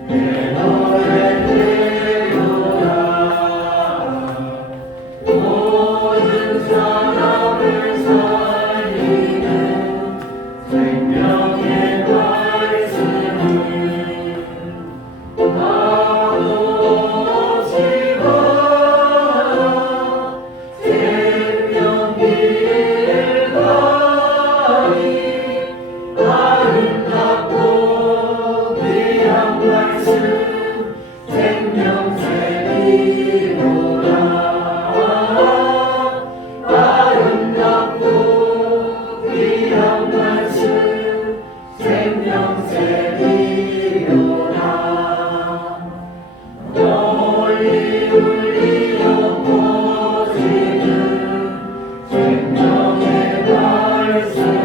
내 노래되도다. 모든 사람을 살리는 생명의 말씀은 나도 지마 생명길 가리. 아름답고 귀한 말씀 생명샘이로다. 아름답고 귀한 말씀 생명샘이로다. 널리 울리어 퍼지는 생명의 말씀은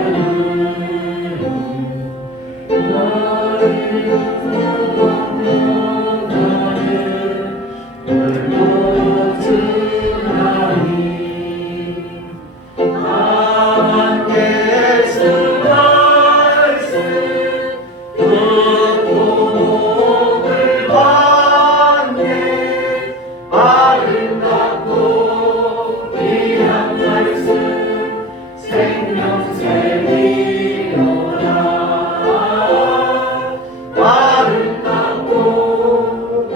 나를 구원하는 돌로 주나니. 강한 예수 말씀 듣고 복을 받네. 아름답고 귀한 말씀 생명샘이로다. 아름답고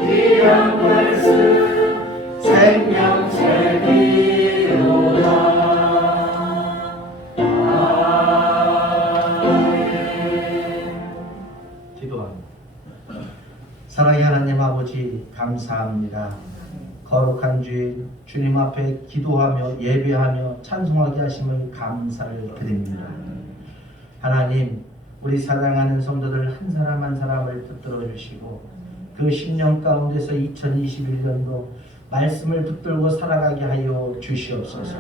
귀한 말씀 생명샘이로다. 기도합니다. 사랑의 하나님 아버지, 감사합니다. 거룩한 주일 주님 앞에 기도하며 예배하며 찬송하게 하심을 감사를 드립니다. 하나님, 우리 사랑하는 성도들 한 사람 한 사람을 붙들어 주시고, 그 10년 가운데서 2021년도 말씀을 붙들고 살아가게 하여 주시옵소서.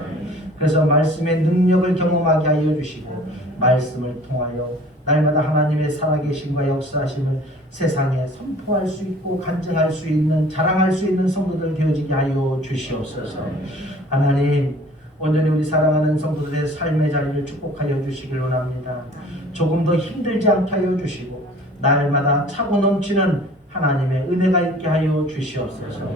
그래서 말씀의 능력을 경험하게 하여 주시고, 말씀을 통하여 날마다 하나님의 살아계심과 역사하심을 세상에 선포할 수 있고 간증할 수 있는, 자랑할 수 있는 성도들 되어지게 하여 주시옵소서. 하나님, 온전히 우리 사랑하는 성도들의 삶의 자리를 축복하여 주시길 원합니다. 조금 더 힘들지 않게 하여 주시고, 날마다 차고 넘치는 하나님의 은혜가 있게 하여 주시옵소서.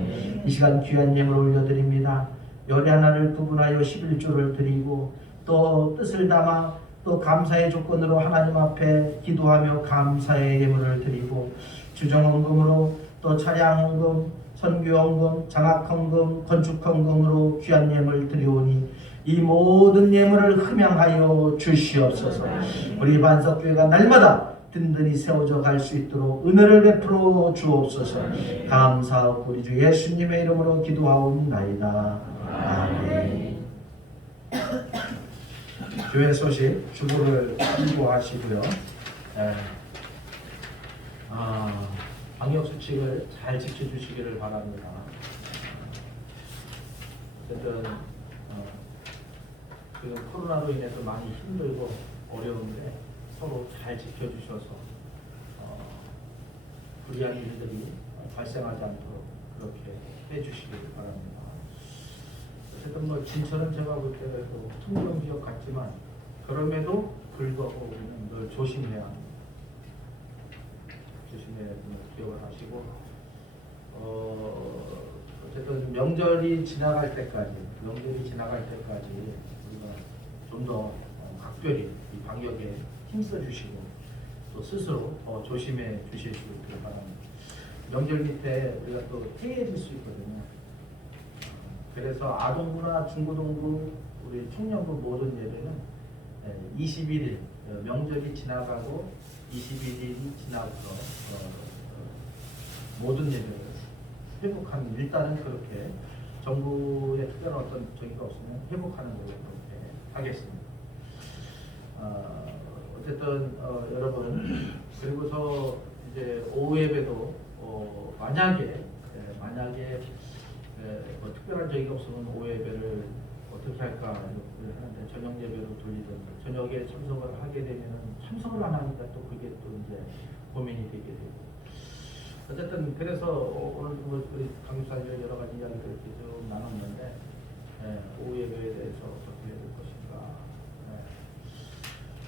이 시간 귀한 예물을 올려드립니다. 요리 하나를 구분하여 11조를 드리고, 또 뜻을 담아 또 감사의 조건으로 하나님 앞에 기도하며 감사의 예물을 드리고, 주정헌금으로 또 차량헌금, 선교헌금, 장학헌금, 건축헌금으로 귀한 예물 드리오니 이 모든 예물을 흠양하여 주시옵소서. 우리 반석교회가 날마다 든든히 세워져 갈 수 있도록 은혜를 베풀어 주옵소서. 감사하고 우리 주 예수님의 이름으로 기도하옵나이다. 아멘. 교회 소식 주보를 참고하시고요. 방역 수칙을 잘 지켜주시기를 바랍니다. 어쨌든 지금 코로나로 인해서 많이 힘들고 어려운데 서로 잘 지켜주셔서 불리한 일들이 발생하지 않도록 그렇게 해주시기를 바랍니다. 어쨌든 뭐 진천은 제가 볼 때도 통영 지역 같지만 그럼에도 불구하고 우리는 늘 조심해야 합니다. 조심해야 기억을 하시고 어쨌든 명절이 지나갈 때까지 우리가 좀 더 각별히 이 방역에 힘써 주시고 또 스스로 더 조심해 주실 수 있기를 바랍니다. 명절 밑에 우리가 또 해해질 수 있거든요. 그래서 아동부나 중고등부 우리 청년부 모든 예배는 21일 명절이 지나가고 21일이 지나서 모든 예배를 회복하는 일단은 그렇게 정부의 특별한 어떤 저기가 없으면 회복하는 걸로 그렇게 하겠습니다. 어쨌든 여러분 그리고서 이제 오후 예배도 만약에 뭐 특별한 저기가 없으면 오후 예배를 어떻게 할까 하는데 저녁 예배로 돌리든지 저녁에 참석을 하게 되면 참석을 안 하니까 또 그게 또 이제 고민이 되게 되고 어쨌든 그래서 오늘 우리 강사님 여러 가지 이야기를 이렇게 좀 나눴는데 오후 예배에 대해서 어떻게 해야 될 것인가.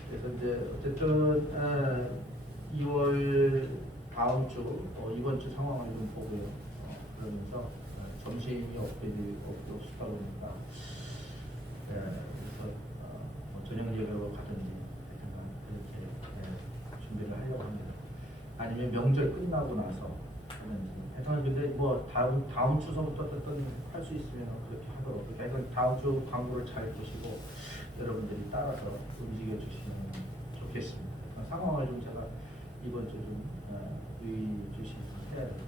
그래서 이제 어쨌든 2월 다음 주 이번 주 상황을 좀 보고요. 그러면서 점심이 없다 보니까 그래서 저녁 예배로 가든지 그렇게 준비를 하려고 합니다. 아니면 명절 끝나고 나서 하는지. 하여튼 근데 뭐 다음 주서부터 어떤 할 수 있으면 그렇게 하도록. 하여튼 다음 주 광고를 잘 보시고 여러분들이 따라서 움직여 주시면 좋겠습니다. 상황을 좀 제가 이번 주 좀 유의 주시면 해야 될 것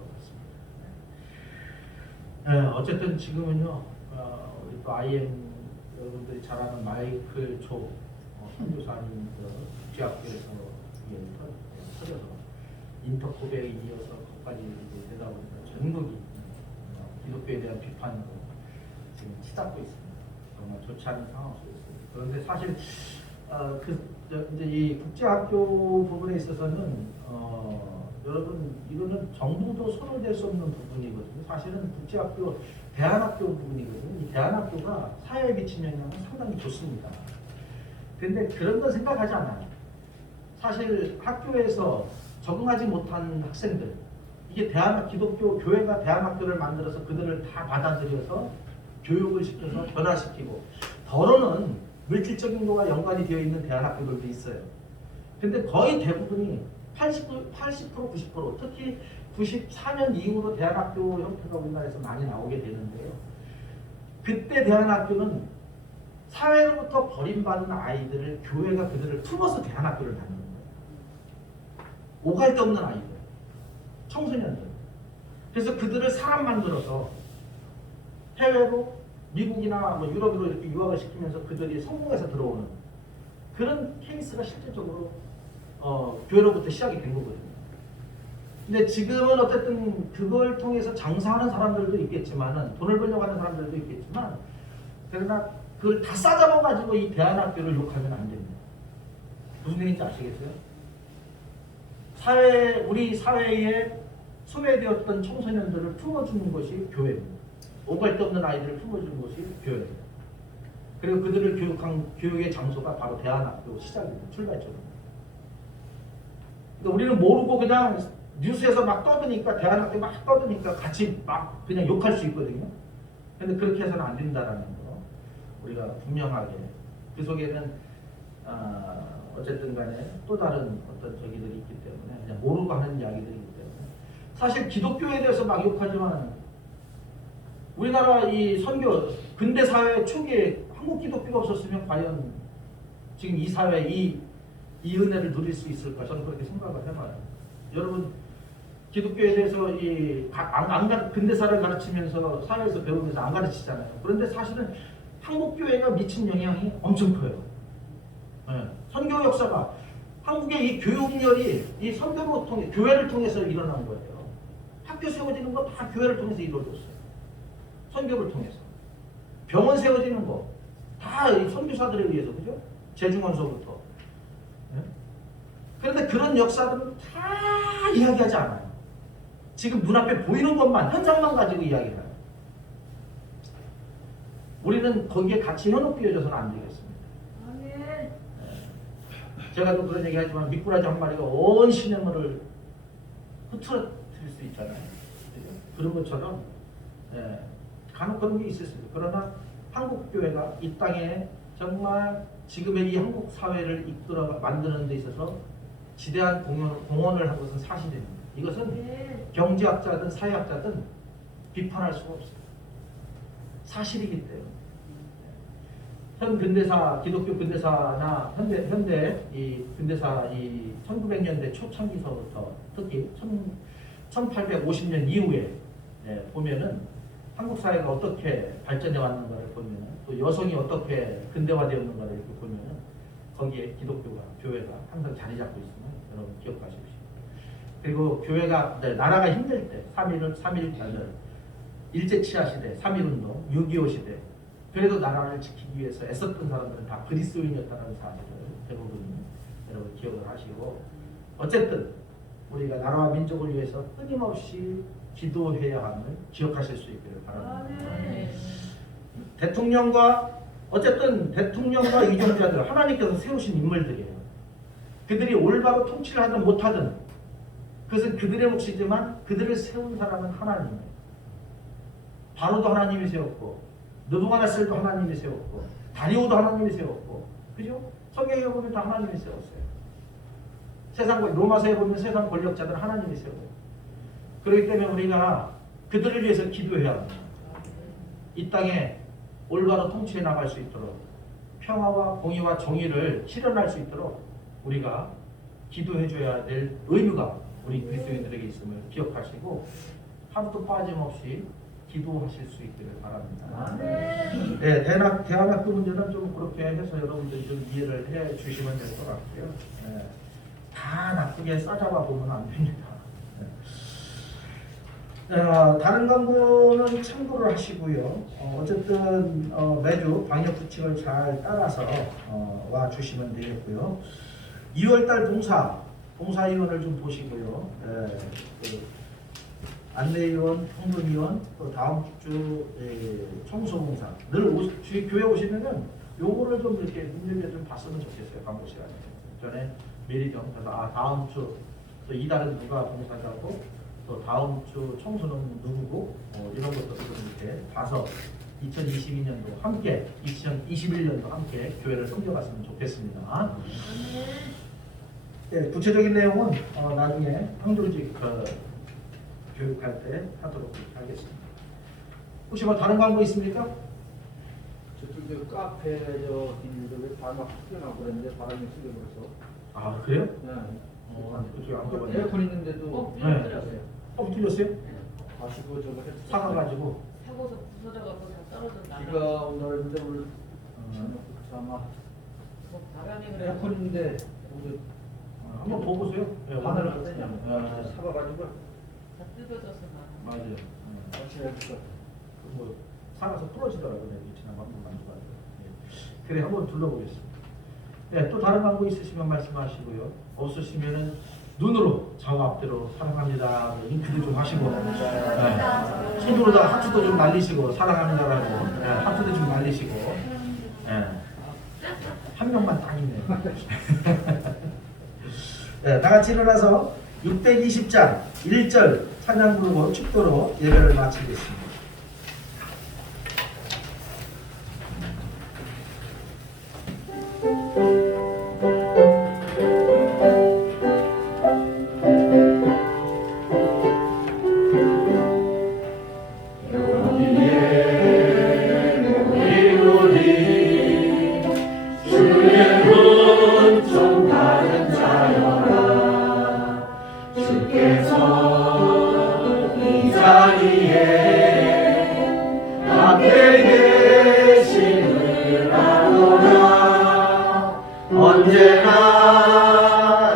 같습니다. 어쨌든 지금은요 우리 또 IM 여러분들이 잘 아는 마이클 조 선교사님 국제학교에서 터져서 인터코백에 이어서 거기까지 되다 보니까 전국이 기독교에 대한 비판으로 지금 치닫고 있습니다. 정말 좋지 않은 상황 속에 있습니다. 그런데 사실 이제 이 국제학교 부분에 있어서는 여러분 이거는 정부도 손을 댈 수 없는 부분이거든요. 사실은 국제학교 대안학교 부분이거든요. 이 대안학교가 사회에 미치는 영향은 상당히 좋습니다. 근데 그런 거 생각하지 않아요. 사실 학교에서 적응하지 못한 학생들, 이게 기독교 교회가 대안학교를 만들어서 그들을 다 받아들여서 교육을 시켜서 변화시키고, 더러는 물질적인 거와 연관이 되어 있는 대안학교들도 있어요. 근데 거의 대부분이 80%, 90%, 특히 94년 이후로 대안학교 형태가 우리나라에서 많이 나오게 되는데요. 그때 대안학교는 사회로부터 버림받은 아이들을 교회가 그들을 품어서 대안학교를 다니는 거예요. 오갈 데 없는 아이들, 청소년들. 그래서 그들을 사람 만들어서 해외로 미국이나 뭐 유럽으로 이렇게 유학을 시키면서 그들이 성공해서 들어오는 그런 케이스가 실질적으로 교회로부터 시작이 된 거거든요. 근데 지금은 어쨌든 그걸 통해서 장사하는 사람들도 있겠지만은, 돈을 벌려고 하는 사람들도 있겠지만, 그러나 그걸 다 싸잡아가지고 이 대안학교를 욕하면 안 됩니다. 무슨 얘기인지 아시겠어요? 우리 사회에 소외되었던 청소년들을 품어주는 것이 교회입니다. 오갈 데 없는 아이들을 품어주는 것이 교회입니다. 그리고 그들을 교육의 장소가 바로 대안학교 시작입니다. 출발점입니다. 그러니까 우리는 모르고 그냥 뉴스에서 막 떠드니까, 대안학교 막 떠드니까 같이 막 그냥 욕할 수 있거든요. 근데 그렇게 해서는 안 된다라는 거 우리가 분명하게, 그 속에는 어쨌든 간에 또 다른 어떤 저기들이 있기 때문에 그냥 모르고 하는 이야기들이 있기 때문에, 사실 기독교에 대해서 막 욕하지만 우리나라 이 선교 근대 사회 초기에 한국 기독교가 없었으면 과연 지금 이 사회 이 이 은혜를 누릴 수 있을까? 저는 그렇게 생각을 해봐요. 여러분 기독교에 대해서 근대사를 가르치면서 사회에서 배우면서 안 가르치잖아요. 그런데 사실은 한국교회가 미친 영향이 엄청 커요. 네. 선교 역사가 한국의 이 교육열이 이 선교로 통해 교회를 통해서 일어난 거예요. 학교 세워지는 거 다 교회를 통해서 이루어졌어요. 선교를 통해서. 병원 세워지는 거 다 선교사들에 의해서, 그죠? 재중원서부터. 네? 그런데 그런 역사들은 다 이야기하지 않아요. 지금 눈앞에 보이는 것만, 현상만 가지고 이야기를 해요. 우리는 거기에 같이 현혹 끼어져서는 안 되겠습니다. 네. 제가 또 그런 얘기 하지만 미꾸라지 한 마리가 온 시냇물을 흐트러뜨릴 수 있잖아요. 그죠? 그런 것처럼 간혹 그런 게 있을 수 있어요. 그러나 한국교회가 이 땅에 정말 지금의 이 한국 사회를 이끌어 만드는 데 있어서 지대한 공헌을 한 것은 사실입니다. 이것은 경제학자든 사회학자든 비판할 수가 없어요. 사실이기 때문에. 현 근대사, 기독교 근대사나 현대 이 근대사 이 1900년대 초창기서부터 특히 1850년 이후에 보면은 한국 사회가 어떻게 발전해 왔는가를 보면은 또 여성이 어떻게 근대화되었는가를 이렇게 보면은 거기에 기독교가 교회가 항상 자리 잡고 있음을 여러분 기억하십시오. 그리고 교회가 나라가 힘들 때 3.1 일제 치하 시대, 3.1운동, 6.25 시대 그래도 나라를 지키기 위해서 애썼던 사람들은 다 그리스도인이었다는 사실을 대부분 여러분 기억을 하시고 어쨌든 우리가 나라와 민족을 위해서 끊임없이 기도해야 함을 기억하실 수 있기를 바랍니다. 어쨌든 대통령과 유정자들 하나님께서 세우신 인물들이에요. 그들이 올바로 통치를 하든 못하든 그것은 그들의 몫이지만 그들을 세운 사람은 하나님이에요. 바로도 하나님이 세웠고 느부갓네살도 하나님이 세웠고 다리오도 하나님이 세웠고 그죠? 성경에 보면 다 하나님이 세웠어요. 세상 로마서에 보면 세상 권력자들 하나님이 세워요. 그렇기 때문에 우리가 그들을 위해서 기도해야 합니다. 이 땅에 올바로 통치해 나갈 수 있도록 평화와 공의와 정의를 실현할 수 있도록 우리가 기도해 줘야 될 의무가 우리 그리스도인들에게 있음을 기억하시고 하루도 빠짐없이 기도하실 수 있기를 바랍니다. 네, 대안학교 문제는 좀 그렇게 해서 여러분들이 좀 이해를 해 주시면 될 것 같고요. 네, 다 나쁘게 싸잡아 보면 안 됩니다. 다른 광고는 참고를 하시고요. 어쨌든 매주 방역 수칙을 잘 따라서 와 주시면 되겠고요. 2월달 봉사위원을 좀 보시고요. 그 안내위원, 통금위원, 또 다음 주 청소봉사 늘 교회 오시면은 요거를 좀 이렇게 눈여겨 좀 봤으면 좋겠어요. 광고 시간에 전에 미리 좀 가서 다음 주 또 이달은 누가 봉사자고 또 다음 주 청소는 누구고 이런 것들을 좀 이렇게 봐서 2022년도 함께 2021년도 함께 교회를 섬겨갔으면 좋겠습니다. 네, 구체적인 내용은 나중에 황조직 교육할 때 하도록 하겠습니다. 혹시 뭐 다른 광고 있습니까? 저쪽에 카페 왜 바람 튀어나오고 그랬는데 바람이 튀겨버려서. 아 그래요? 네. 그쪽에 안 가봤네. 에어컨 있는데도 네. 뚫렸어요? 가시고 저거 사가가지고. 사고서 부서져갖고 다 떨어졌나? 비가 온다는데 오늘 아마 바람이 그래. 에어컨 있는데 우리 한번 보고세요. 네, 하늘을 네. 사가가지고 다 뜯어져서 나. 맞아요. 같이 해서 뭐 살아서 부러지더라고요. 지난 광고 만져가지고. 네. 그래 한번 둘러보겠습니다. 네, 또 다른 광고 있으시면 말씀하시고요. 없으시면은 눈으로 좌우 앞뒤로 사랑합니다. 잉크도 좀 하시고 네. 손으로다가 하트도 좀 날리시고 사랑합니다라고 네. 하트도 좀 날리시고 네. 한 명만 딱 있네요. 네, 다 같이 일어나서 620장 1절 찬양 부르고 축도로 예배를 마치겠습니다. 주의 은총 받은 자리에 함께 계심을 아노라. 언제나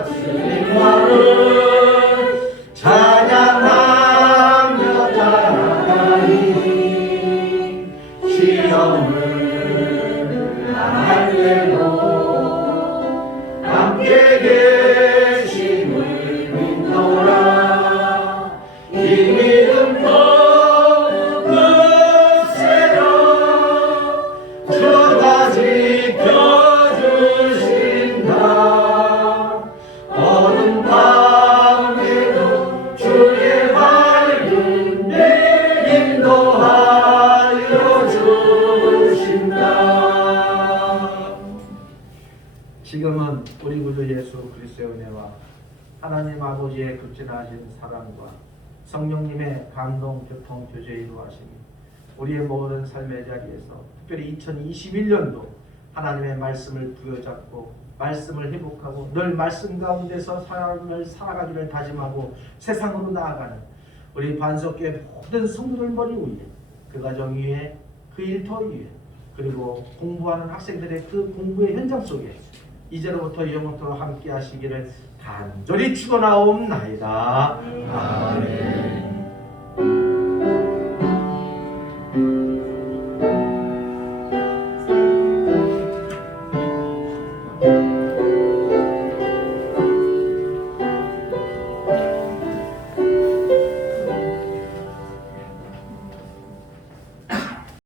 주님만을 찬양하며 따라가니 시험을 당할 때도 함께 계심을 믿노라. 이 믿음 더욱세라. 주가 지켜주신다. 어둠 밤에도 주의 밝은 길 인도하여 주신다. 지금은 우리 구주 예수 그리스도의 은혜와 하나님 아버지의 극진하신 사랑과 성령님의 감동 교통 교제 이루하심이 우리의 모든 삶의 자리에서 특별히 2021년도 하나님의 말씀을 부여잡고 말씀을 회복하고 늘 말씀 가운데서 삶을 살아가기를 다짐하고 세상으로 나아가는 우리 반석교회 모든 성도들 머리 위에 그 가정 위에 그 일터 위에 그리고 공부하는 학생들의 그 공부의 현장 속에 이제로부터 영원토록 함께 하시기를 간절히 축원하옵나이다. 아멘.